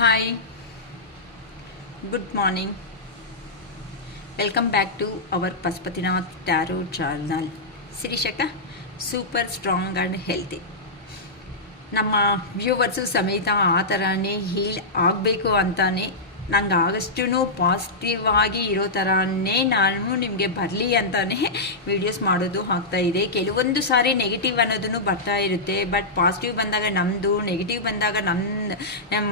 Hi, good morning. Welcome back to our Pasupatinath Tarot channel. Sirishaka, super strong and healthy. ನಮ್ಮ viewers ಸಮೇತ ಆ ಥರನೇ heal ಆಗಬೇಕು ಅಂತಾನೆ ನಂಗೆ ಆಗಷ್ಟು ಪಾಸಿಟಿವ್ ಆಗಿ ಇರೋ ಥರನೇ ನಾನು ನಿಮಗೆ ಬರಲಿ ಅಂತಾನೆ ವೀಡಿಯೋಸ್ ಮಾಡೋದು ಆಗ್ತಾಯಿದೆ. ಕೆಲವೊಂದು ಸಾರಿ ನೆಗೆಟಿವ್ ಅನ್ನೋದನ್ನು ಬರ್ತಾ ಇರುತ್ತೆ, ಬಟ್ ಪಾಸಿಟಿವ್ ಬಂದಾಗ ನಮ್ಮದು, ನೆಗೆಟಿವ್ ಬಂದಾಗ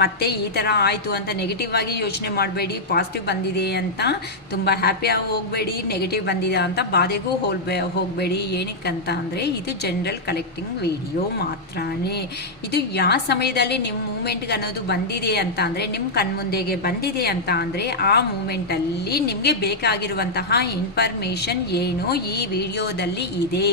ಮತ್ತೆ ಈ ಥರ ಆಯಿತು ಅಂತ ನೆಗೆಟಿವ್ ಆಗಿ ಯೋಚನೆ ಮಾಡಬೇಡಿ. ಪಾಸಿಟಿವ್ ಬಂದಿದೆ ಅಂತ ತುಂಬ ಹ್ಯಾಪಿಯಾಗಿ ಹೋಗಬೇಡಿ, ನೆಗೆಟಿವ್ ಬಂದಿದೆ ಅಂತ ಬಾಧೆಗೂ ಹೋಗಬೇಡಿ. ಏನಕ್ಕಂತ ಅಂದರೆ ಇದು ಜನರಲ್ ಕಲೆಕ್ಟಿಂಗ್ ವಿಡಿಯೋ ಮಾತ್ರನೇ. ಇದು ಯಾವ ಸಮಯದಲ್ಲಿ ನಿಮ್ಮ ಮೂಮೆಂಟ್ಗೆ ಅನ್ನೋದು ಬಂದಿದೆ ಅಂತ ಅಂದರೆ, ನಿಮ್ಮ ಕಣ್ಮುಂದೆಗೆ ಬಂದಿದೆ ಅಂತ ಅಂದರೆ ಆ ಮೂಮೆಂಟಲ್ಲಿ ನಿಮಗೆ ಬೇಕಾಗಿರುವಂತಹ ಇನ್ಫಾರ್ಮೇಷನ್ ಏನೋ ಈ ವಿಡಿಯೋದಲ್ಲಿ ಇದೆ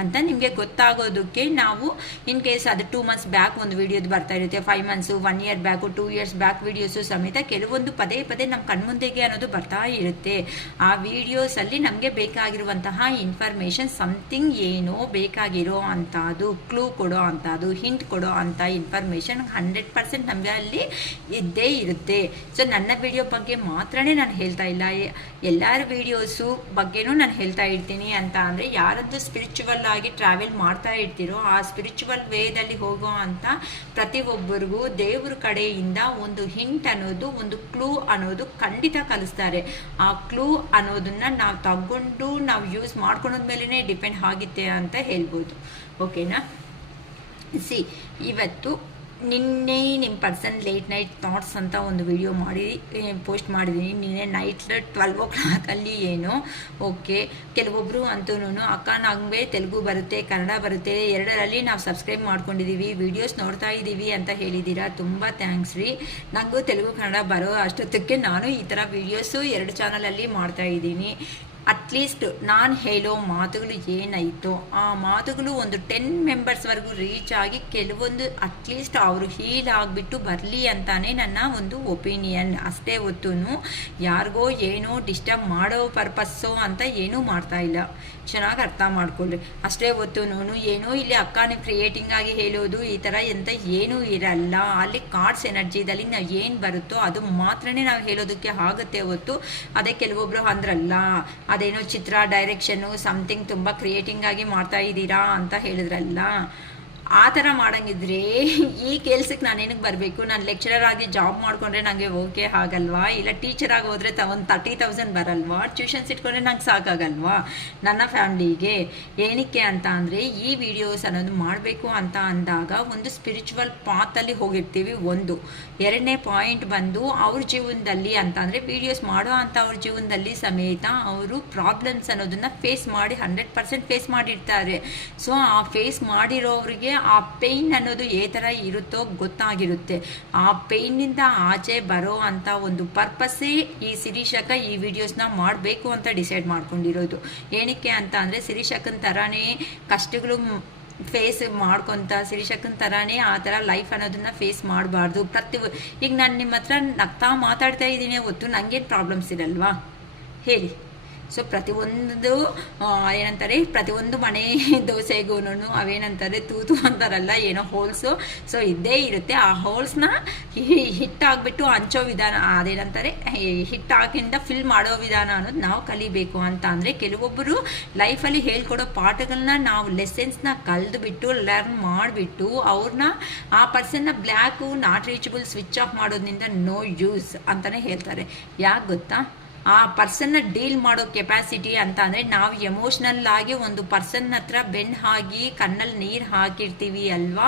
ಅಂತ ನಿಮಗೆ ಗೊತ್ತಾಗೋದಕ್ಕೆ ನಾವು ಇನ್ ಕೇಸ್ ಅದು 2 months ಬ್ಯಾಕ್ ಒಂದು ವಿಡಿಯೋದು ಬರ್ತಾ ಇರುತ್ತೆ, 5 months, 1 year back, 2 years back videos ಸಮೇತ ಕೆಲವೊಂದು ಪದೇ ಪದೇ ನಮ್ಮ ಕಣ್ಮುಂದೆಗೆ ಅನ್ನೋದು ಬರ್ತಾ ಇರುತ್ತೆ. ಆ ವಿಡಿಯೋಸಲ್ಲಿ ನಮಗೆ ಬೇಕಾಗಿರುವಂತಹ ಇನ್ಫಾರ್ಮೇಷನ್ ಸಮಥಿಂಗ್ ಏನೋ ಬೇಕಾಗಿರೋ ಅಂಥದ್ದು, ಕ್ಲೂ ಕೊಡೋ ಅಂಥದ್ದು, ಹಿಂಟ್ ಕೊಡೋ ಅಂಥ ಇನ್ಫಾರ್ಮೇಷನ್ 100% ನಮಗೆ ಅಲ್ಲಿ ಇದ್ದೇ ಇರುತ್ತೆ. ಸೊ ನನ್ನ ವಿಡಿಯೋ ಬಗ್ಗೆ ಮಾತ್ರನೇ ನಾನು ಹೇಳ್ತಾ ಇಲ್ಲ, ಎಲ್ಲರ ವಿಡಿಯೋಸು ಬಗ್ಗೆನೂ ನಾನು ಹೇಳ್ತಾ ಇರ್ತೀನಿ. ಅಂತ ಅಂದರೆ ಯಾರಂತೂ ಸ್ಪಿರಿಚುವಲ್ ಆಗಿ ಟ್ರಾವೆಲ್ ಮಾಡ್ತಾ ಇರ್ತೀರೋ ಆ ಸ್ಪಿರಿಚುವಲ್ ವೇದಲ್ಲಿ ಹೋಗೋ ಅಂತ ಪ್ರತಿಯೊಬ್ಬರಿಗೂ ದೇವ್ರ ಕಡೆಯಿಂದ ಒಂದು ಹಿಂಟ್ ಅನ್ನೋದು, ಒಂದು ಕ್ಲೂ ಅನ್ನೋದು ಖಂಡಿತ ಕಲಿಸ್ತಾರೆ. ಆ ಕ್ಲೂ ಅನ್ನೋದನ್ನ ನಾವು ತಗೊಂಡು ನಾವು ಯೂಸ್ ಮಾಡ್ಕೊಂಡ್ಮೇಲೆ ಡಿಪೆಂಡ್ ಆಗುತ್ತೆ ಅಂತ ಹೇಳ್ಬೋದು. ಓಕೆನಾ? ಇವತ್ತು ನಿನ್ನೆ ನಿಮ್ಮ ಪರ್ಸನ್ ಲೇಟ್ ನೈಟ್ ಥಾಟ್ಸ್ ಅಂತ ಒಂದು ವಿಡಿಯೋ ಮಾಡಿ ಪೋಸ್ಟ್ ಮಾಡಿದ್ದೀನಿ. ನಿನ್ನೆ ನೈಟ್ 12 o'clock ಏನೋ. ಓಕೆ, ಕೆಲವೊಬ್ಬರು ಅಂತೂ ಅಕ್ಕ ನಂಗೆ ತೆಲುಗು ಬರುತ್ತೆ, ಕನ್ನಡ ಬರುತ್ತೆ, ಎರಡರಲ್ಲಿ ನಾವು ಸಬ್ಸ್ಕ್ರೈಬ್ ಮಾಡ್ಕೊಂಡಿದ್ದೀವಿ, ವೀಡಿಯೋಸ್ ನೋಡ್ತಾ ಇದ್ದೀವಿ ಅಂತ ಹೇಳಿದ್ದೀರಾ. ತುಂಬ ಥ್ಯಾಂಕ್ಸ್ ರೀ. ನನಗೂ ತೆಲುಗು ಕನ್ನಡ ಬರೋ ಅಷ್ಟೊತ್ತಕ್ಕೆ ನಾನು ಈ ಥರ ವೀಡಿಯೋಸು 2 ಚಾನಲಲ್ಲಿ ಮಾಡ್ತಾ ಇದ್ದೀನಿ. ಅಟ್ಲೀಸ್ಟ್ ನಾನು ಹೇಳೋ ಮಾತುಗಳು ಏನಾಯಿತೋ ಆ ಮಾತುಗಳು ಒಂದು 10 ಮೆಂಬರ್ಸ್ವರೆಗೂ ರೀಚ್ ಆಗಿ ಕೆಲವೊಂದು ಅಟ್ಲೀಸ್ಟ್ ಅವರು ಹೀಲ್ ಆಗಿಬಿಟ್ಟು ಬರಲಿ ಅಂತಾನೆ ನನ್ನ ಒಂದು ಒಪಿನಿಯನ್. ಅಷ್ಟೇ ಹೊತ್ತು ಯಾರಿಗೋ ಏನೋ ಡಿಸ್ಟರ್ಬ್ ಮಾಡೋ ಪರ್ಪಸ್ಸೋ ಅಂತ ಏನೂ ಮಾಡ್ತಾ ಇಲ್ಲ, ಚೆನ್ನಾಗಿ ಅರ್ಥ ಮಾಡ್ಕೊಳ್ಳಿ. ಅಷ್ಟೇ ಹೊತ್ತು ಏನೋ ಇಲ್ಲಿ ಅಕ್ಕ ನೀವು ಕ್ರಿಯೇಟಿಂಗ್ ಆಗಿ ಹೇಳೋದು ಈ ಥರ ಎಂತ ಏನೂ ಇರಲ್ಲ. ಅಲ್ಲಿ ಕಾರ್ಡ್ಸ್ ಎನರ್ಜಿದಲ್ಲಿ ನಾವು ಏನು ಬರುತ್ತೋ ಅದು ಮಾತ್ರನೇ ನಾವು ಹೇಳೋದಕ್ಕೆ ಆಗುತ್ತೆ ಹೊತ್ತು ಅದೇ ಕೆಲವೊಬ್ರು ಅಂದ್ರಲ್ಲ ಅದೇನೋ ಚಿತ್ರ ಡೈರೆಕ್ಷನ್ನು ಸಮಥಿಂಗ್ ತುಂಬ ಕ್ರಿಯೇಟಿಂಗ್ ಆಗಿ ಮಾಡ್ತಾ ಇದ್ದೀರಾ ಅಂತ ಹೇಳಿದ್ರಲ್ಲ, ಆ ಥರ ಮಾಡೋಂಗಿದ್ರೆ ಈ ಕೆಲ್ಸಕ್ಕೆ ನಾನೇನಕ್ಕೆ ಬರಬೇಕು? ನಾನು ಲೆಕ್ಚರರ್ ಆಗಿ ಜಾಬ್ ಮಾಡಿಕೊಂಡ್ರೆ ನನಗೆ ಓಕೆ ಆಗಲ್ವಾ? ಇಲ್ಲ ಟೀಚರ್ ಆಗಿ ಹೋದರೆ ಒಂದು 30,000 ಬರಲ್ವಾ? ಟ್ಯೂಷನ್ಸ್ ಇಟ್ಕೊಂಡ್ರೆ ನಂಗೆ ಸಾಕಾಗಲ್ವಾ ನನ್ನ ಫ್ಯಾಮ್ಲಿಗೆ? ಏನಕ್ಕೆ ಅಂತ ಅಂದರೆ ಈ ವಿಡಿಯೋಸ್ ಅನ್ನೋದು ಮಾಡಬೇಕು ಅಂತ ಅಂದಾಗ ಒಂದು ಸ್ಪಿರಿಚುವಲ್ ಪಾತಲ್ಲಿ ಹೋಗಿರ್ತೀವಿ. ಒಂದು ಎರಡನೇ ಪಾಯಿಂಟ್ ಬಂದು ಅವ್ರ ಜೀವನದಲ್ಲಿ ಅಂತ ಅಂದರೆ ವಿಡಿಯೋಸ್ ಮಾಡೋ ಅಂತ ಅವ್ರ ಜೀವನದಲ್ಲಿ ಸಮೇತ ಅವರು ಪ್ರಾಬ್ಲಮ್ಸ್ ಅನ್ನೋದನ್ನು ಫೇಸ್ ಮಾಡಿ 100% ಫೇಸ್ ಮಾಡಿರ್ತಾರೆ. ಸೊ ಆ ಫೇಸ್ ಮಾಡಿರೋರಿಗೆ ಆ ಪೇಯ್ನ್ ಅನ್ನೋದು ಯಾವ ಥರ ಇರುತ್ತೋ ಗೊತ್ತಾಗಿರುತ್ತೆ. ಆ ಪೇಯ್ನಿಂದ ಆಚೆ ಬರೋ ಅಂತ ಒಂದು ಪರ್ಪಸ್ಸೇ ಈ ಶಿರೀಷಕ ಈ ವಿಡಿಯೋಸ್ನ ಮಾಡಬೇಕು ಅಂತ ಡಿಸೈಡ್ ಮಾಡ್ಕೊಂಡಿರೋದು. ಏನಕ್ಕೆ ಅಂತ ಅಂದರೆ ಶಿರೀಷಕನ ಥರನೇ ಕಷ್ಟಗಳು ಫೇಸ್ ಮಾಡ್ಕೊತ, ಶಿರೀಷಕನ ಥರನೇ ಆ ಥರ ಲೈಫ್ ಅನ್ನೋದನ್ನ ಫೇಸ್ ಮಾಡಬಾರ್ದು. ಈಗ ನಾನು ನಿಮ್ಮ ಹತ್ರ ನಗ್ತಾ ಮಾತಾಡ್ತಾ ಇದ್ದೀನಿ ಹೊತ್ತು ನನಗೇನು ಪ್ರಾಬ್ಲಮ್ಸ್ ಇರಲ್ವಾ ಹೇಳಿ? ಸೊ ಪ್ರತಿಯೊಂದು ಏನಂತಾರೆ, ಪ್ರತಿಯೊಂದು ಮನೆ ದೋಸೆಗೂ ಅವೇನಂತಾರೆ ತೂತು ಅಂತಾರಲ್ಲ, ಏನೋ ಹೋಲ್ಸು ಸೊ ಇದ್ದೇ ಇರುತ್ತೆ. ಆ ಹೋಲ್ಸ್ನ ಹಿಟ್ಟಾಗ್ಬಿಟ್ಟು ಹಂಚೋ ವಿಧಾನ, ಅದೇನಂತಾರೆ ಹಿಟ್ಟಾಗಿಂದ ಫಿಲ್ ಮಾಡೋ ವಿಧಾನ ಅನ್ನೋದು ನಾವು ಕಲಿಬೇಕು. ಅಂತ ಅಂದರೆ ಕೆಲವೊಬ್ಬರು ಲೈಫಲ್ಲಿ ಹೇಳ್ಕೊಡೋ ಪಾಠಗಳನ್ನ ನಾವು ಲೆಸನ್ಸ್ನ ಕಳೆದುಬಿಟ್ಟು ಲರ್ನ್ ಮಾಡಿಬಿಟ್ಟು ಅವ್ರನ್ನ ಆ ಪರ್ಸನ್ನ block not reachable switch off ಮಾಡೋದ್ರಿಂದ ನೋ ಯೂಸ್ ಅಂತಲೇ ಹೇಳ್ತಾರೆ. ಯಾಕೆ ಗೊತ್ತಾ? ಆ ಪರ್ಸನ್ನ ಡೀಲ್ ಮಾಡೋ ಕೆಪಾಸಿಟಿ ಅಂತ ಅಂದರೆ ನಾವು ಎಮೋಷ್ನಲ್ ಆಗಿ ಒಂದು ಪರ್ಸನ್ ಹತ್ರ ಬೆನ್ ಹಾಕಿ ಕಣ್ಣಲ್ಲಿ ನೀರು ಹಾಕಿರ್ತೀವಿ ಅಲ್ವಾ,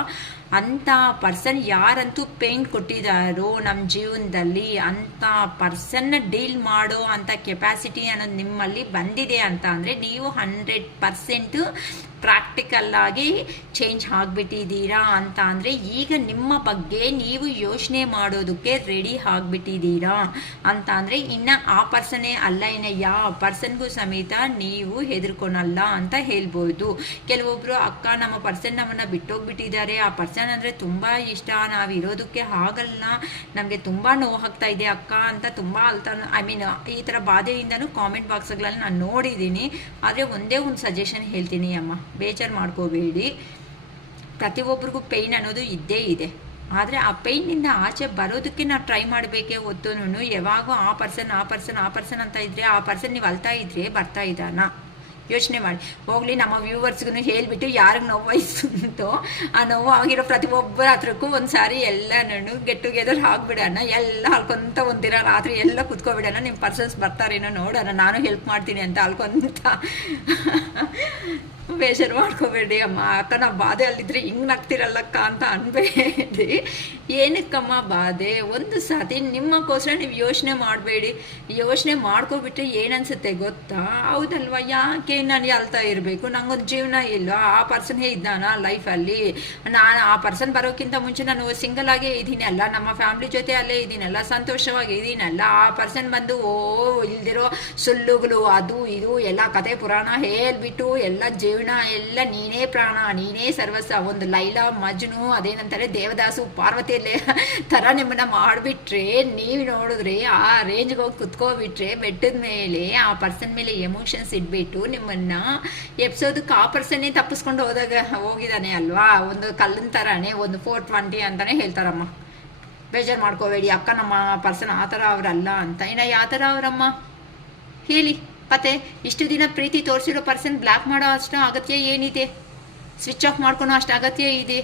ಅಂಥ ಪರ್ಸನ್ ಯಾರಂತೂ ಪೇಯ್ನ್ ಕೊಟ್ಟಿದ್ದಾರೋ ನಮ್ಮ ಜೀವನದಲ್ಲಿ ಅಂಥ ಪರ್ಸನ್ನ ಡೀಲ್ ಮಾಡೋ ಅಂಥ ಕೆಪಾಸಿಟಿ ಅನ್ನೋದು ನಿಮ್ಮಲ್ಲಿ ಬಂದಿದೆ ಅಂತ ಅಂದರೆ ನೀವು 100% ಪ್ರಾಕ್ಟಿಕಲ್ ಆಗಿ ಚೇಂಜ್ ಆಗಿಬಿಟ್ಟಿದ್ದೀರಾ. ಅಂತ ಅಂದರೆ ಈಗ ನಿಮ್ಮ ಬಗ್ಗೆ ನೀವು ಯೋಚನೆ ಮಾಡೋದಕ್ಕೆ ರೆಡಿ ಆಗಿಬಿಟ್ಟಿದ್ದೀರಾ. ಅಂತ ಅಂದರೆ ಇನ್ನು ಆ ಪರ್ಸನ್ನೇ ಅಲ್ಲ, ಇನ್ನು ಯಾವ ಪರ್ಸನ್ಗೂ ಸಮೇತ ನೀವು ಹೆದರ್ಕೊಳಲ್ಲ ಅಂತ ಹೇಳ್ಬೋದು. ಕೆಲವೊಬ್ಬರು ಅಕ್ಕ ನಮ್ಮ ಪರ್ಸನ್ ನಮ್ಮನ್ನು ಬಿಟ್ಟೋಗ್ಬಿಟ್ಟಿದ್ದಾರೆ, ಆ ಪರ್ಸನ್ ಅಂದರೆ ತುಂಬ ಇಷ್ಟ, ನಾವು ಇರೋದಕ್ಕೆ ಆಗಲ್ಲ, ನಮಗೆ ತುಂಬ ನೋವಾಗ್ತಾ ಇದೆ ಅಕ್ಕ ಅಂತ ತುಂಬ ಈ ಥರ ಬಾಧೆಯಿಂದನೂ ಕಾಮೆಂಟ್ ಬಾಕ್ಸ್ಗಳಲ್ಲಿ ನಾನು ನೋಡಿದ್ದೀನಿ. ಆದರೆ ಒಂದೇ ಒಂದು ಸಜೆಷನ್ ಹೇಳ್ತೀನಿ ಅಮ್ಮ, ಬೇಜಾರು ಮಾಡ್ಕೋಬೇಡಿ. ಪ್ರತಿಯೊಬ್ಬರಿಗೂ ಪೇಯ್ನ್ ಅನ್ನೋದು ಇದ್ದೇ ಇದೆ. ಆದರೆ ಆ ಪೈನಿಂದ ಆಚೆ ಬರೋದಕ್ಕೆ ನಾವು ಟ್ರೈ ಮಾಡಬೇಕೇ ಹೊತ್ತು ಯಾವಾಗೂ ಆ ಪರ್ಸನ್ ಅಂತ ಇದ್ದರೆ ಆ ಪರ್ಸನ್ ನೀವು ಅಳ್ತಾ ಇದ್ರೆ ಬರ್ತಾ ಇದ್ದಾನ ಯೋಚನೆ ಮಾಡಿ. ಹೋಗ್ಲಿ, ನಮ್ಮ ವ್ಯೂವರ್ಸ್ಗೂ ಹೇಳಿಬಿಟ್ಟು ಯಾರಿಗೆ ನೋವಾಯಿತು ಆ ನೋವು ಆಗಿರೋ ಪ್ರತಿಯೊಬ್ಬರ ಹತ್ರಕ್ಕೂ ಒಂದು ಸಾರಿ ಎಲ್ಲನೂ ಗೆಟ್ ಟುಗೆದರ್ ಆಗಿಬಿಡೋಣ, ಎಲ್ಲ ಅಲ್ಕೊಂತ ಒಂದಿನ ರಾತ್ರಿ ಎಲ್ಲ ಕುತ್ಕೊಬಿಡೋಣ. ನಿಮ್ಮ ಪರ್ಸನ್ಸ್ ಬರ್ತಾರೇನೋ ನೋಡೋಣ, ನಾನು ಹೆಲ್ಪ್ ಮಾಡ್ತೀನಿ ಅಂತ ಅಲ್ಕೊಂತ ಬೇಜಾರು ಮಾಡ್ಕೋಬೇಡಿ ಅಮ್ಮ. ಅಕ್ಕ ನಾವು ಬಾಧೆ ಅಲ್ಲಿದ್ರೆ ಹಿಂಗೆ ನಗ್ತಿರಲ್ಲಕ್ಕ ಅಂತ ಅನ್ಬೇಡಿ. ಏನಕ್ಕಮ್ಮ ಬಾಧೆ? ಒಂದು ಸತಿ ನಿಮ್ಮಕ್ಕೋಸ್ಕರ ನೀವು ಯೋಚನೆ ಮಾಡಬೇಡಿ. ಯೋಚನೆ ಮಾಡ್ಕೊಬಿಟ್ರೆ ಏನನ್ಸುತ್ತೆ ಗೊತ್ತಾ? ಹೌದಲ್ವ, ಯಾಕೆ ನಾನು ಅಳ್ತಾ ಇರಬೇಕು? ನಂಗೊಂದು ಜೀವನ ಇಲ್ವಾ? ಆ ಪರ್ಸನ್ನೇ ಇದ್ದಾನ ಲೈಫಲ್ಲಿ? ನಾನು ಆ ಪರ್ಸನ್ ಬರೋಕ್ಕಿಂತ ಮುಂಚೆ ನಾನು ಸಿಂಗಲ್ ಆಗೇ ಇದ್ದೀನಲ್ಲ, ನಮ್ಮ ಫ್ಯಾಮ್ಲಿ ಜೊತೆ ಅಲ್ಲೇ ಇದ್ದೀನಲ್ಲ, ಸಂತೋಷವಾಗಿ ಇದ್ದೀನಲ್ಲ. ಆ ಪರ್ಸನ್ ಬಂದು ಇಲ್ದಿರೋ ಸುಳ್ಳುಗಳು ಅದು ಇದು ಎಲ್ಲ ಕತೆ ಪುರಾಣ ಹೇಳ್ಬಿಟ್ಟು ಎಲ್ಲ ಜೀವನ ಎಲ್ಲ ನೀನೇ ಪ್ರಾಣ, ನೀನೇ ಸರ್ವಸ್ವ, ಒಂದು ಲೈಲಾ ಮಜ್ನು ಅದೇನಂತಾರೆ ದೇವದಾಸು ಪಾರ್ವತಿಯಲ್ಲೇ ಥರ ನಿಮ್ಮನ್ನ ಮಾಡಿಬಿಟ್ರೆ, ನೀವು ನೋಡಿದ್ರೆ ಆ ರೇಂಜ್ಗೆ ಹೋಗಿ ಕುತ್ಕೋಬಿಟ್ರೆ ಬೆಟ್ಟದ ಮೇಲೆ ಆ ಪರ್ಸನ್ ಮೇಲೆ ಎಮೋಷನ್ಸ್ ಇಟ್ಬಿಟ್ಟು ನಿಮ್ಮನ್ನ ಎಪ್ಸೋದಕ್ಕೆ ಆ ಪರ್ಸನ್ನೇ ತಪ್ಪಿಸ್ಕೊಂಡು ಹೋಗಿದ್ದಾನೆ ಅಲ್ವಾ? ಒಂದು ಕಲ್ಲಿನ ಥರನೇ, ಒಂದು 420 ಅಂತಾನೆ ಹೇಳ್ತಾರಮ್ಮ. ಬೇಜಾರು ಮಾಡ್ಕೋಬೇಡಿ ಅಕ್ಕ, ನಮ್ಮ ಪರ್ಸನ್ ಆ ಥರ ಅವರಲ್ಲ ಅಂತ. ಇನ್ನು ಯಾವ ಥರ ಅವರಮ್ಮ ಹೇಳಿ ಕತೆ? ಇಷ್ಟು ದಿನ ಪ್ರೀತಿ ತೋರಿಸಿರೋ ಪರ್ಸನ್ ಬ್ಲಾಕ್ ಮಾಡೋ ಅಷ್ಟು ಅಗತ್ಯ ಏನಿದೆ? ಸ್ವಿಚ್ ಆಫ್ ಮಾಡ್ಕೊಳೋ ಅಷ್ಟು ಅಗತ್ಯ ಇದೆ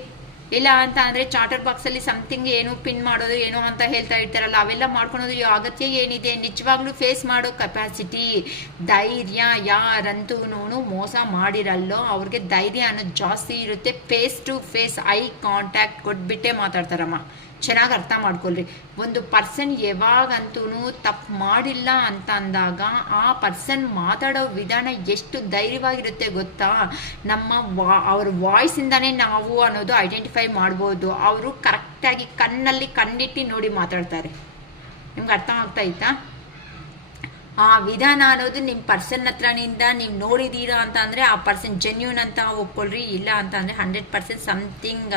ಇಲ್ಲ ಅಂತ ಅಂದರೆ ಚಾಟರ್ ಬಾಕ್ಸಲ್ಲಿ ಸಮಥಿಂಗ್ ಏನು ಪಿನ್ ಮಾಡೋದು ಏನೋ ಅಂತ ಹೇಳ್ತಾ ಇರ್ತಾರಲ್ಲ, ಅವೆಲ್ಲ ಮಾಡ್ಕೊಳೋದು ಅಗತ್ಯ ಏನಿದೆ? ನಿಜವಾಗ್ಲೂ ಫೇಸ್ ಮಾಡೋ ಕೆಪಾಸಿಟಿ, ಧೈರ್ಯ ಯಾರಂತೂ ಮೋಸ ಮಾಡಿರಲ್ಲೋ ಅವ್ರಿಗೆ ಧೈರ್ಯ ಅನ್ನೋದು ಜಾಸ್ತಿ ಇರುತ್ತೆ. Face to face eye contact ಕೊಟ್ಬಿಟ್ಟೆ ಮಾತಾಡ್ತಾರಮ್ಮ. ಚೆನ್ನಾಗಿ ಅರ್ಥ ಮಾಡ್ಕೊಳ್ರಿ. ಒಂದು ಪರ್ಸನ್ ಯಾವಾಗಂತೂ ತಪ್ಪು ಮಾಡಿಲ್ಲ ಅಂತ ಅಂದಾಗ ಆ ಪರ್ಸನ್ ಮಾತಾಡೋ ವಿಧಾನ ಎಷ್ಟು ಧೈರ್ಯವಾಗಿರುತ್ತೆ ಗೊತ್ತಾ? ಅವ್ರ ವಾಯ್ಸಿಂದಾನೇ ನಾವು ಅನ್ನೋದು ಐಡೆಂಟಿಫೈ ಮಾಡ್ಬೋದು. ಅವರು ಕರೆಕ್ಟಾಗಿ ಕಣ್ಣಲ್ಲಿ ಕಣ್ಣಿಟ್ಟು ನೋಡಿ ಮಾತಾಡ್ತಾರೆ. ನಿಮ್ಗೆ ಅರ್ಥ ಆಗ್ತಾ ಇತ್ತಾ? ಆ ವಿಧಾನ ಅನ್ನೋದು ನಿಮ್ಮ ಪರ್ಸನ್ ಹತ್ರನಿಂದ ನೀವು ನೋಡಿದ್ದೀರಾ ಅಂತ ಅಂದರೆ ಆ ಪರ್ಸನ್ ಜೆನ್ಯೂನ್ ಅಂತ ಒಪ್ಕೊಳ್ರಿ. ಇಲ್ಲ ಅಂತ ಅಂದರೆ 100% ಸಮಥಿಂಗ್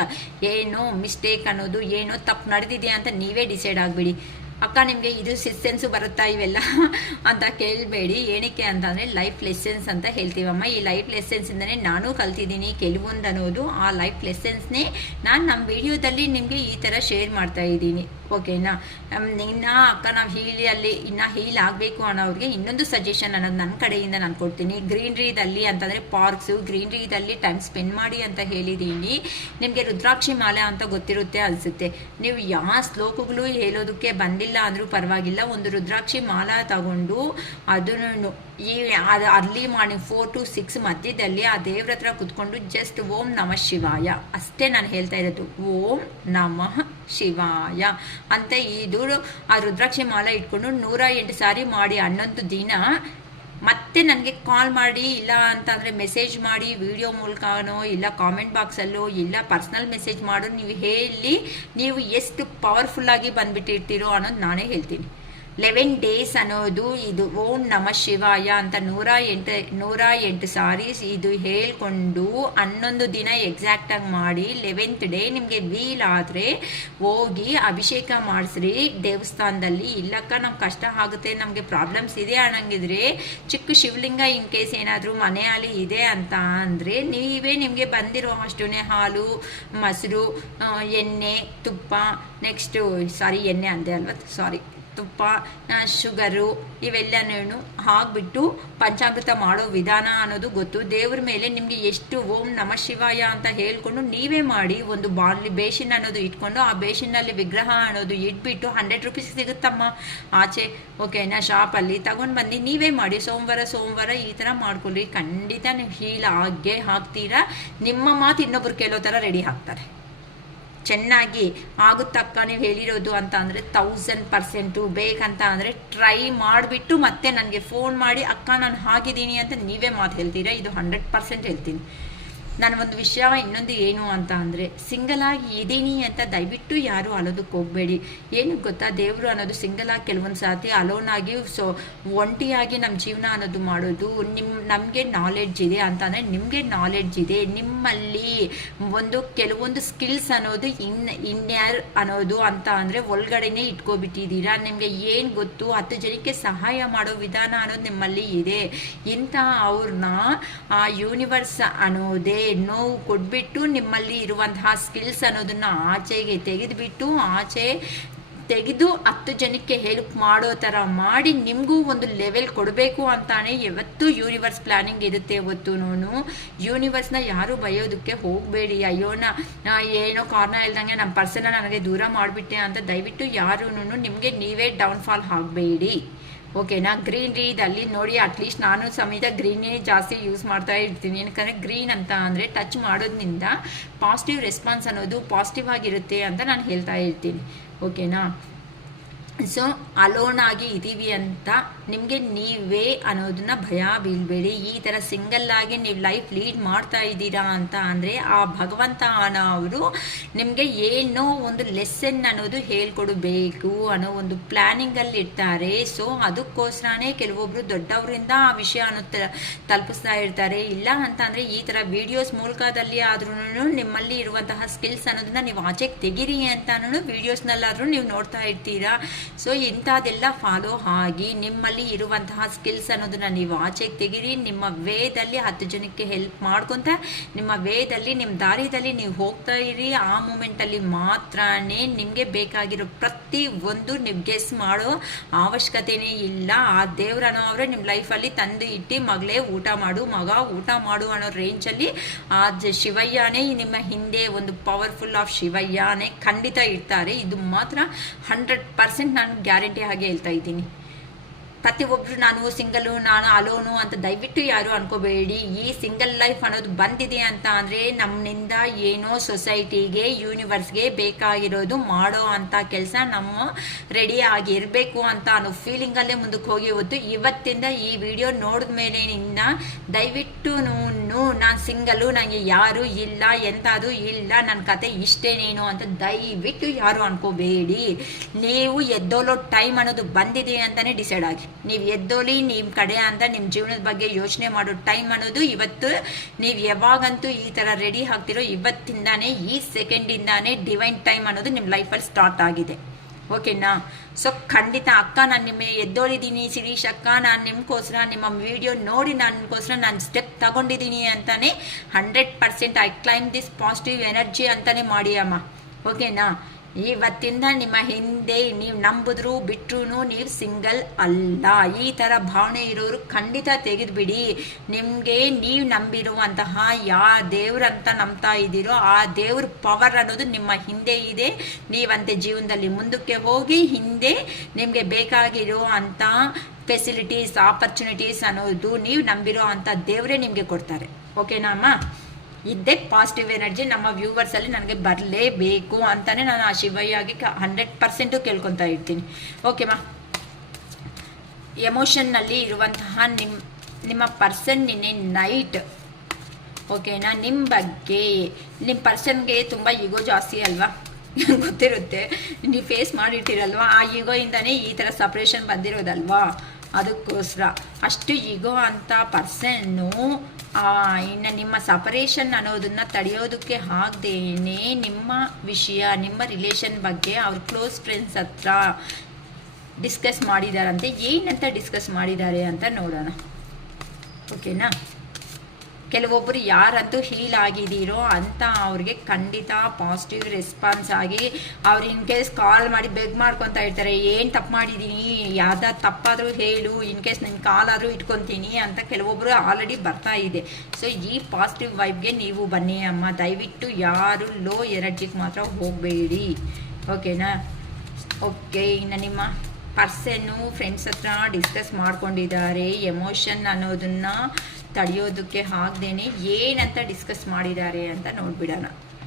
ಏನೋ ಮಿಸ್ಟೇಕ್ ಅನ್ನೋದು ಏನೋ ತಪ್ಪು ನಡೆದಿದೆ ಅಂತ ನೀವೇ ಡಿಸೈಡ್ ಆಗಿಬಿಡಿ. ಅಕ್ಕ ನಿಮಗೆ ಇದು ಸೆನ್ಸು ಬರುತ್ತಾ ಇವೆಲ್ಲ ಅಂತ ಕೇಳಬೇಡಿ. ಏನಕ್ಕೆ ಅಂತಂದರೆ ಲೈಫ್ ಲೆಸನ್ಸ್ ಅಂತ ಹೇಳ್ತೀವಮ್ಮ. ಈ ಲೈಫ್ ಲೆಸನ್ಸಿಂದನೇ ನಾನು ಕಲ್ತಿದ್ದೀನಿ ಕೆಲವೊಂದು ಅನ್ನೋದು. ಆ ಲೈಫ್ ಲೆಸನ್ಸ್ನೇ ನಾನು ನಮ್ಮ ವಿಡಿಯೋದಲ್ಲಿ ನಿಮಗೆ ಈ ಥರ ಶೇರ್ ಮಾಡ್ತಾ ಇದ್ದೀನಿ. ಓಕೆನಾ? ಇನ್ನು ಅಕ್ಕ ನಾವು ಇನ್ನೂ ಹೀಲ್ ಆಗಬೇಕು ಅನ್ನೋರಿಗೆ ಇನ್ನೊಂದು ಸಜೆಷನ್ ಅನ್ನೋದು ನನ್ನ ಕಡೆಯಿಂದ ನಾನು ಕೊಡ್ತೀನಿ. ಗ್ರೀನ್ರಿದಲ್ಲಿ ಅಂತಂದರೆ ಪಾರ್ಕ್ಸು, ಗ್ರೀನ್ರಿದಲ್ಲಿ ಟೈಮ್ ಸ್ಪೆಂಡ್ ಮಾಡಿ ಅಂತ ಹೇಳಿದ್ದೀನಿ. ನಿಮಗೆ ರುದ್ರಾಕ್ಷಿ ಮಾಲೆ ಅಂತ ಗೊತ್ತಿರುತ್ತೆ ಅನಿಸುತ್ತೆ. ನೀವು ಯಾವ ಶ್ಲೋಕಗಳು ಹೇಳೋದಕ್ಕೆ ಬಂದಿಲ್ಲ ಅಂದರೂ ಪರವಾಗಿಲ್ಲ, ಒಂದು ರುದ್ರಾಕ್ಷಿ ಮಾಲ ತಗೊಂಡು ಅದನ್ನು ಅದು ಅರ್ಲಿ ಮಾರ್ನಿಂಗ್ 4 to 6 ಮಧ್ಯದಲ್ಲಿ ಆ ದೇವ್ರ ಹತ್ರ ಕುತ್ಕೊಂಡು ಜಸ್ಟ್ ಓಂ ನಮಃ ಶಿವಾಯ ಅಷ್ಟೇ ನಾನು ಹೇಳ್ತಾ ಇರೋದು. ಓಂ ನಮಃ ಶಿವಾಯ ಅಂತ ಇದು ಆ ರುದ್ರಾಕ್ಷಿ ಮಾಲ ಇಟ್ಕೊಂಡು 108 ಸಾರಿ ಮಾಡಿ 11 ದಿನ ಮತ್ತೆ ನನಗೆ ಕಾಲ್ ಮಾಡಿ, ಇಲ್ಲ ಅಂತಂದರೆ ಮೆಸೇಜ್ ಮಾಡಿ, ವಿಡಿಯೋ ಮೂಲಕನೋ ಇಲ್ಲ ಕಾಮೆಂಟ್ ಬಾಕ್ಸಲ್ಲೋ ಇಲ್ಲ ಪರ್ಸ್ನಲ್ ಮೆಸೇಜ್ ಮಾಡೋ ನೀವು ಹೇಳಿ ನೀವು ಎಷ್ಟು ಪವರ್ಫುಲ್ಲಾಗಿ ಬಂದುಬಿಟ್ಟಿರ್ತೀರೋ ಅನ್ನೋದು ನಾನೇ ಹೇಳ್ತೀನಿ. 11 days ಅನ್ನೋದು ಇದು ಓಂ ನಮಃ ಶಿವಾಯ ಅಂತ 108 ಸಾರಿ ಇದು ಹೇಳ್ಕೊಂಡು 11 ದಿನ ಎಕ್ಸಾಕ್ಟಾಗಿ ಮಾಡಿ 11th ಡೇ ನಿಮಗೆ ವೀಲ್ ಆದರೆ ಹೋಗಿ ಅಭಿಷೇಕ ಮಾಡಿಸ್ರಿ ದೇವಸ್ಥಾನದಲ್ಲಿ. ಇಲ್ಲಕ್ಕ ನಮ್ಗೆ ಕಷ್ಟ ಆಗುತ್ತೆ, ನಮಗೆ ಪ್ರಾಬ್ಲಮ್ಸ್ ಇದೆ ಅನ್ನಂಗಿದ್ರೆ ಚಿಕ್ಕ ಶಿವಲಿಂಗ ಇನ್ ಕೇಸ್ ಏನಾದರೂ ಮನೆಯಲ್ಲಿ ಇದೆ ಅಂತ ಅಂದರೆ ನೀವೇ ನಿಮಗೆ ಬಂದಿರೋ ಅಷ್ಟೇ ಹಾಲು, ಮೊಸರು, ಎಣ್ಣೆ, ತುಪ್ಪ, ನೆಕ್ಸ್ಟು ಎಣ್ಣೆ ಅಂದೆ ಅಲ್ವ, ತುಪ್ಪ, ಶುಗರು ಇವೆಲ್ಲನೂ ಹಾಕ್ಬಿಟ್ಟು ಪಂಚಾಮೃತ ಮಾಡೋ ವಿಧಾನ ಅನ್ನೋದು ಗೊತ್ತು. ದೇವ್ರ ಮೇಲೆ ನಿಮಗೆ ಎಷ್ಟು ಓಂ ನಮಃ ಶಿವಾಯ ಅಂತ ಹೇಳ್ಕೊಂಡು ನೀವೇ ಮಾಡಿ. ಒಂದು ಬೇಸಿನ್ ಅನ್ನೋದು ಇಟ್ಕೊಂಡು ಆ ಬೇಸಿನಲ್ಲಿ ವಿಗ್ರಹ ಅನ್ನೋದು ಇಟ್ಬಿಟ್ಟು 100 rupees ಸಿಗುತ್ತಮ್ಮ ಆಚೆ. ಓಕೆನಾ? ಶಾಪಲ್ಲಿ ತಗೊಂಡು ಬಂದು ನೀವೇ ಮಾಡಿ. ಸೋಮವಾರ ಈ ಥರ ಮಾಡ್ಕೊಳ್ಳಿ. ಖಂಡಿತ ನೀವು ಹೀಲ್ ಆಗೇ ಹಾಕ್ತೀರಾ. ನಿಮ್ಮ ಮಾತು ಇನ್ನೊಬ್ರು ಕೇಳೋ ಥರ ರೆಡಿ ಆಗ್ತಾರೆ. ಚೆನ್ನಾಗಿ ಆಗುತ್ತಕ್ಕ ನೀವು ಹೇಳಿರೋದು ಅಂತ ಅಂದರೆ 1000% ಬೇಕಂತ ಅಂದರೆ ಟ್ರೈ ಮಾಡಿಬಿಟ್ಟು ಮತ್ತೆ ನನಗೆ ಫೋನ್ ಮಾಡಿ ಅಕ್ಕ ನಾನು ಹಾಕಿದ್ದೀನಿ ಅಂತ ನೀವೇ ಮಾತು ಹೇಳ್ತೀರಾ. ಇದು 100% ಹೇಳ್ತೀನಿ. ನಾನು ಒಂದು ವಿಷಯ ಇನ್ನೊಂದು ಏನು ಅಂತ ಅಂದರೆ ಸಿಂಗಲ್ ಆಗಿ ಇದ್ದೀನಿ ಅಂತ ದಯವಿಟ್ಟು ಯಾರು ಅಳೋದಕ್ಕೆ ಹೋಗಬೇಡಿ. ಏನಕ್ಕೆ ಗೊತ್ತಾ? ದೇವರು ಅನ್ನೋದು ಸಿಂಗಲ್ ಆಗಿ ಕೆಲವೊಂದು ಸಾತಿ ಅಲೋನ್ ಆಗಿ ಒಂಟಿಯಾಗಿ ನಮ್ಮ ಜೀವನ ಅನ್ನೋದು ಮಾಡೋದು. ನಮಗೆ ನಾಲೆಡ್ಜ್ ಇದೆ ಅಂತಂದರೆ ನಿಮಗೆ ನಾಲೆಡ್ಜ್ ಇದೆ, ನಿಮ್ಮಲ್ಲಿ ಕೆಲವೊಂದು ಸ್ಕಿಲ್ಸ್ ಅನ್ನೋದು ಇನ್ಯಾರು ಅನ್ನೋದು ಅಂತ ಅಂದರೆ ಒಳಗಡೆನೇ ಇಟ್ಕೊಬಿಟ್ಟಿದ್ದೀರಾ. ನಿಮಗೆ ಏನು ಗೊತ್ತು, 10 ಜನಕ್ಕೆ ಸಹಾಯ ಮಾಡೋ ವಿಧಾನ ಅನ್ನೋದು ನಿಮ್ಮಲ್ಲಿ ಇದೆ. ಇಂಥ ಅವ್ರನ್ನ ಆ ಯೂನಿವರ್ಸ್ ಅನ್ನೋದೇ ನೋವು ಕೊಟ್ಬಿಟ್ಟು ನಿಮ್ಮಲ್ಲಿ ಇರುವಂತಹ ಸ್ಕಿಲ್ಸ್ ಅನ್ನೋದನ್ನ ಆಚೆಗೆ ತೆಗೆದುಬಿಟ್ಟು ತೆಗೆದು 10 ಜನಕ್ಕೆ ಹೆಲ್ಪ್ ಮಾಡೋ ಥರ ಮಾಡಿ ನಿಮಗೂ ಒಂದು ಲೆವೆಲ್ ಕೊಡಬೇಕು ಅಂತಾನೆ ಯಾವತ್ತೂ ಯೂನಿವರ್ಸ್ ಪ್ಲಾನಿಂಗ್ ಇರುತ್ತೆ. ಇವತ್ತೂನು ಯೂನಿವರ್ಸ್ನ ಯಾರು ಬಯೋದಕ್ಕೆ ಹೋಗಬೇಡಿ. ಏನೋ ಕಾರಣ ಇಲ್ದಂಗೆ ನಮ್ಮ ಪರ್ಸನ್ನ ನನಗೆ ದೂರ ಮಾಡಿಬಿಟ್ಟೆ ಅಂತ ದಯವಿಟ್ಟು ಯಾರೂ ನಿಮಗೆ ನೀವೇ ಡೌನ್ಫಾಲ್ ಆಗಬೇಡಿ. ಓಕೆನಾ. ಗ್ರೀನ್ರಿದಲ್ಲಿ ನೋಡಿ, ಅಟ್ಲೀಸ್ಟ್ ನಾನು ಸಮೇತ ಗ್ರೀನೇ ಜಾಸ್ತಿ ಯೂಸ್ ಮಾಡ್ತಾ ಇರ್ತೀನಿ. ಯಾಕಂದರೆ ಗ್ರೀನ್ ಅಂತ ಅಂದರೆ ಟಚ್ ಮಾಡೋದ್ರಿಂದ ಪಾಸಿಟಿವ್ ರೆಸ್ಪಾನ್ಸ್ ಅನ್ನೋದು ಪಾಸಿಟಿವ್ ಆಗಿರುತ್ತೆ ಅಂತ ನಾನು ಹೇಳ್ತಾ ಇರ್ತೀನಿ. ಓಕೆನಾ. ಸೊ ಅಲೋನ್ ಆಗಿ ಇದ್ದೀವಿ ಅಂತ ನಿಮಗೆ ನೀವೇ ಅನ್ನೋದನ್ನ ಭಯ ಬೀಳಬೇಡಿ. ಈ ಥರ ಸಿಂಗಲ್ ಆಗಿ ನೀವು ಲೈಫ್ ಲೀಡ್ ಮಾಡ್ತಾ ಇದ್ದೀರಾ ಅಂತ ಅಂದರೆ ಆ ಭಗವಂತ ಅವರು ನಿಮಗೆ ಏನೋ ಒಂದು ಲೆಸನ್ ಅನ್ನೋದು ಹೇಳ್ಕೊಡ್ಬೇಕು ಅನ್ನೋ ಒಂದು ಪ್ಲ್ಯಾನಿಂಗಲ್ಲಿ ಇರ್ತಾರೆ. ಸೊ ಅದಕ್ಕೋಸ್ಕರನೇ ಕೆಲವೊಬ್ಬರು ದೊಡ್ಡವರಿಂದ ಆ ವಿಷಯ ಅನ್ನೋ ತಲುಪಿಸ್ತಾ ಇರ್ತಾರೆ. ಇಲ್ಲ ಅಂತ ಅಂದರೆ ಈ ಥರ ವಿಡಿಯೋಸ್ ಮೂಲಕದಲ್ಲಿ ಆದ್ರೂ ನಿಮ್ಮಲ್ಲಿ ಇರುವಂತಹ ಸ್ಕಿಲ್ಸ್ ಅನ್ನೋದನ್ನ ನೀವು ಆಚೆಗೆ ತೆಗೀರಿ ಅಂತಾನು ವಿಡಿಯೋಸ್ನಲ್ಲಾದರೂ ನೀವು ನೋಡ್ತಾ ಇರ್ತೀರಾ. ಸೊ ಇಂಥದ್ದೆಲ್ಲ ಫಾಲೋ ಆಗಿ ನಿಮ್ಮಲ್ಲಿ ಇರುವಂತಹ ಸ್ಕಿಲ್ಸ್ ಅನ್ನೋದನ್ನ ನೀವು ಆಚೆಗೆ ತೆಗೀರಿ. ನಿಮ್ಮ ವೇದಲ್ಲಿ 10 ಜನಕ್ಕೆ ಹೆಲ್ಪ್ ಮಾಡ್ಕೊತ ನಿಮ್ಮ ವೇದಲ್ಲಿ ನಿಮ್ಮ ದಾರಿಯಲ್ಲಿ ನೀವು ಹೋಗ್ತಾ ಇರಿ. ಆ ಮೂಮೆಂಟಲ್ಲಿ ಮಾತ್ರನೇ ನಿಮಗೆ ಬೇಕಾಗಿರೋ ಪ್ರತಿ ಒಂದು ನೀವು ಗೆಸ್ ಮಾಡೋ ಅವಶ್ಯಕತೆನೇ ಇಲ್ಲ. ಆ ದೇವರನ್ನೋ ಅವರೇ ನಿಮ್ಮ ಲೈಫಲ್ಲಿ ತಂದು ಇಟ್ಟು ಮಗಳೇ ಊಟ ಮಾಡು, ಮಗ ಊಟ ಮಾಡು ಅನ್ನೋ ರೇಂಜಲ್ಲಿ ಆ ಶಿವಯ್ಯನೇ ನಿಮ್ಮ ಹಿಂದೆ, ಒಂದು ಪವರ್ಫುಲ್ ಆಫ್ ಶಿವಯ್ಯನೇ ಖಂಡಿತ ಇರ್ತಾರೆ. ಇದು ಮಾತ್ರ 100% ನಾನು ಗ್ಯಾರಂಟಿ ಹಾಗೆ ಹೇಳ್ತಾ ಇದ್ದೀನಿ. ಪ್ರತಿಯೊಬ್ಬರು ನಾನು ಸಿಂಗಲು, ನಾನು ಅಲೋನು ಅಂತ ದಯವಿಟ್ಟು ಯಾರು ಅನ್ಕೋಬೇಡಿ. ಈ ಸಿಂಗಲ್ ಲೈಫ್ ಅನ್ನೋದು ಬಂದಿದೆ ಅಂತ ಅಂದರೆ ನಮ್ಮಿಂದ ಏನೋ ಸೊಸೈಟಿಗೆ, ಯೂನಿವರ್ಸ್ಗೆ ಬೇಕಾಗಿರೋದು ಮಾಡೋ ಅಂಥ ಕೆಲಸ ನಮ್ಮ ರೆಡಿ ಆಗಿರಬೇಕು ಅಂತ ಅನ್ನೋ ಫೀಲಿಂಗಲ್ಲೇ ಮುಂದಕ್ಕೆ ಹೋಗಿ ಹೊತ್ತು ಇವತ್ತಿಂದ ಈ ವಿಡಿಯೋ ನೋಡಿದ ಮೇಲಿನಿಂದ ದಯವಿಟ್ಟು ನಾನು ಸಿಂಗಲು, ನನಗೆ ಯಾರು ಇಲ್ಲ, ಎಂಥದ್ದು ಇಲ್ಲ, ನನ್ನ ಕತೆ ಇಷ್ಟೇನೇನು ಅಂತ ದಯವಿಟ್ಟು ಯಾರು ಅನ್ಕೋಬೇಡಿ. ನೀವು ಎದ್ದೋಲೋ ಟೈಮ್ ಅನ್ನೋದು ಬಂದಿದೆ ಅಂತಲೇ ಡಿಸೈಡ್ ಆಗಿ ನೀವು ಎದ್ದೋಲಿ ನಿಮ್ಮ ಕಡೆ ಅಂತ ನಿಮ್ಮ ಜೀವನದ ಬಗ್ಗೆ ಯೋಚನೆ ಮಾಡೋ ಟೈಮ್ ಅನ್ನೋದು ಇವತ್ತು. ನೀವು ಯಾವಾಗಂತೂ ಈ ಥರ ರೆಡಿ ಆಗ್ತಿರೋ ಇವತ್ತಿಂದಾನೇ, ಈ ಸೆಕೆಂಡಿಂದಾನೇ ಡಿವೈನ್ ಟೈಮ್ ಅನ್ನೋದು ನಿಮ್ಮ ಲೈಫಲ್ಲಿ ಸ್ಟಾರ್ಟ್ ಆಗಿದೆ. ಓಕೆನಾ. ಸೊ ಖಂಡಿತ ಅಕ್ಕ, ನಾನು ನಿಮ್ಮ ಎದ್ದೋಳಿದ್ದೀನಿ ಶಿರೀಶ್ ಅಕ್ಕ, ನಾನು ನಿಮ್ಗೋಸ್ಕರ ನಿಮ್ಮ ವಿಡಿಯೋ ನೋಡಿ ನನಗೋಸ್ಕರ ನಾನು ಸ್ಟೆಪ್ ತಗೊಂಡಿದ್ದೀನಿ ಅಂತಾನೆ 100% I claim this positive energy ಅಂತಾನೆ ಮಾಡಿ ಅಮ್ಮ. ಓಕೆನಾ. ಇವತ್ತಿಂದ ನಿಮ್ಮ ಹಿಂದೆ ನೀವು ನಂಬಿದ್ರು ಬಿಟ್ರು ನೀವು ಸಿಂಗಲ್ ಅಲ್ಲ. ಈ ಥರ ಭಾವನೆ ಇರೋರು ಖಂಡಿತ ತೆಗೆದುಬಿಡಿ. ನಿಮಗೆ ನೀವು ನಂಬಿರುವಂತಹ ಯಾವ ದೇವ್ರಂತ ನಂಬ್ತಾ ಇದ್ದೀರೋ ಆ ದೇವ್ರ ಪವರ್ ಅನ್ನೋದು ನಿಮ್ಮ ಹಿಂದೆ ಇದೆ. ನೀವಂತೆ ಜೀವನದಲ್ಲಿ ಮುಂದಕ್ಕೆ ಹೋಗಿ ಹಿಂದೆ ನಿಮಗೆ ಬೇಕಾಗಿರೋ ಅಂಥ ಫೆಸಿಲಿಟೀಸ್, ಆಪರ್ಚುನಿಟೀಸ್ ಅನ್ನೋದು ನೀವು ನಂಬಿರೋ ಅಂಥ ದೇವರೇ ನಿಮಗೆ ಕೊಡ್ತಾರೆ. ಓಕೆನಾ ಅಮ್ಮ. ಇದ್ದೇ ಪಾಸಿಟಿವ್ ಎನರ್ಜಿ ನಮ್ಮ ವ್ಯೂವರ್ಸಲ್ಲಿ ನನಗೆ ಬರಲೇಬೇಕು ಅಂತಾನೆ ನಾನು ಆ ಶಿವಯ್ಯಾಗಿ 100% ಕೇಳ್ಕೊತಾ ಇರ್ತೀನಿ. ಓಕೆಮಾ. ಎಮೋಷನ್ನಲ್ಲಿ ಇರುವಂತಹ ನಿಮ್ಮ ಪರ್ಸನ್ ನಿನ್ನೆ ನೈಟ್, ಓಕೆನಾ, ನಿಮ್ಮ ಬಗ್ಗೆ, ನಿಮ್ಮ ಪರ್ಸನ್ಗೆ ತುಂಬ ಈಗೋ ಜಾಸ್ತಿ ಅಲ್ವಾ, ಗೊತ್ತಿರುತ್ತೆ, ನೀವು ಫೇಸ್ ಮಾಡಿರ್ತೀರಲ್ವಾ, ಆ ಈಗೋಯಿಂದನೇ ಈ ಥರ ಸಪ್ರೇಷನ್ ಬಂದಿರೋದಲ್ವಾ, ಅದಕ್ಕೋಸ್ಕರ ಅಷ್ಟು ಈಗೋ ಅಂತ ಪರ್ಸನ್ನು ಇನ್ನು ನಿಮ್ಮ ಸಪರೇಷನ್ ಅನ್ನೋದನ್ನು ತಡೆಯೋದಕ್ಕೆ ಆಗದೇನೆ ನಿಮ್ಮ ವಿಷಯ, ನಿಮ್ಮ ರಿಲೇಷನ್ ಬಗ್ಗೆ ಅವ್ರ ಕ್ಲೋಸ್ ಫ್ರೆಂಡ್ಸ್ ಹತ್ರ ಡಿಸ್ಕಸ್ ಮಾಡಿದಾರಂತೆ. ಏನಂತ ಡಿಸ್ಕಸ್ ಮಾಡಿದ್ದಾರೆ ಅಂತ ನೋಡೋಣ. ಓಕೆನಾ. ಕೆಲವೊಬ್ಬರು ಯಾರಂತೂ ಹೀಲ್ ಆಗಿದ್ದೀರೋ ಅಂತ ಅವ್ರಿಗೆ ಖಂಡಿತ ಪಾಸಿಟಿವ್ ರೆಸ್ಪಾನ್ಸ್ ಆಗಿ ಅವ್ರು ಇನ್ ಕೇಸ್ ಕಾಲ್ ಮಾಡಿ ಬೆಗ್ ಮಾಡ್ಕೊತಾ ಇರ್ತಾರೆ, ಏನು ತಪ್ಪು ಮಾಡಿದ್ದೀನಿ, ಯಾವ್ದಾದ್ರು ತಪ್ಪಾದರೂ ಹೇಳು, ಇನ್ ಕೇಸ್ ನನ್ನ ಕಾಲಾದರೂ ಇಟ್ಕೊತೀನಿ ಅಂತ ಕೆಲವೊಬ್ಬರು ಆಲ್ರೆಡಿ ಬರ್ತಾ ಇದೆ. ಸೊ ಈ ಪಾಸಿಟಿವ್ ವೈಬ್ಗೆ ನೀವು ಬನ್ನಿ ಅಮ್ಮ. ದಯವಿಟ್ಟು ಯಾರು ಲೋ ಎನರ್ಜಿಗೆ ಮಾತ್ರ ಹೋಗಬೇಡಿ. ಓಕೆನಾ. ಓಕೆ. ಇನ್ನು ನಿಮ್ಮ ಪರ್ಸನ್ನು ಫ್ರೆಂಡ್ಸ್ ಹತ್ರ ಡಿಸ್ಕಸ್ ಮಾಡ್ಕೊಂಡಿದ್ದಾರೆ. ಎಮೋಷನ್ ಅನ್ನೋದನ್ನು ತಡೆಯೋದಕ್ಕೆ ಆಗದೇನೆ ಏನಂತ ಡಿಸ್ಕಸ್ ಮಾಡಿದ್ದಾರೆ ಅಂತ ನೋಡ್ಬಿಡೋಣ.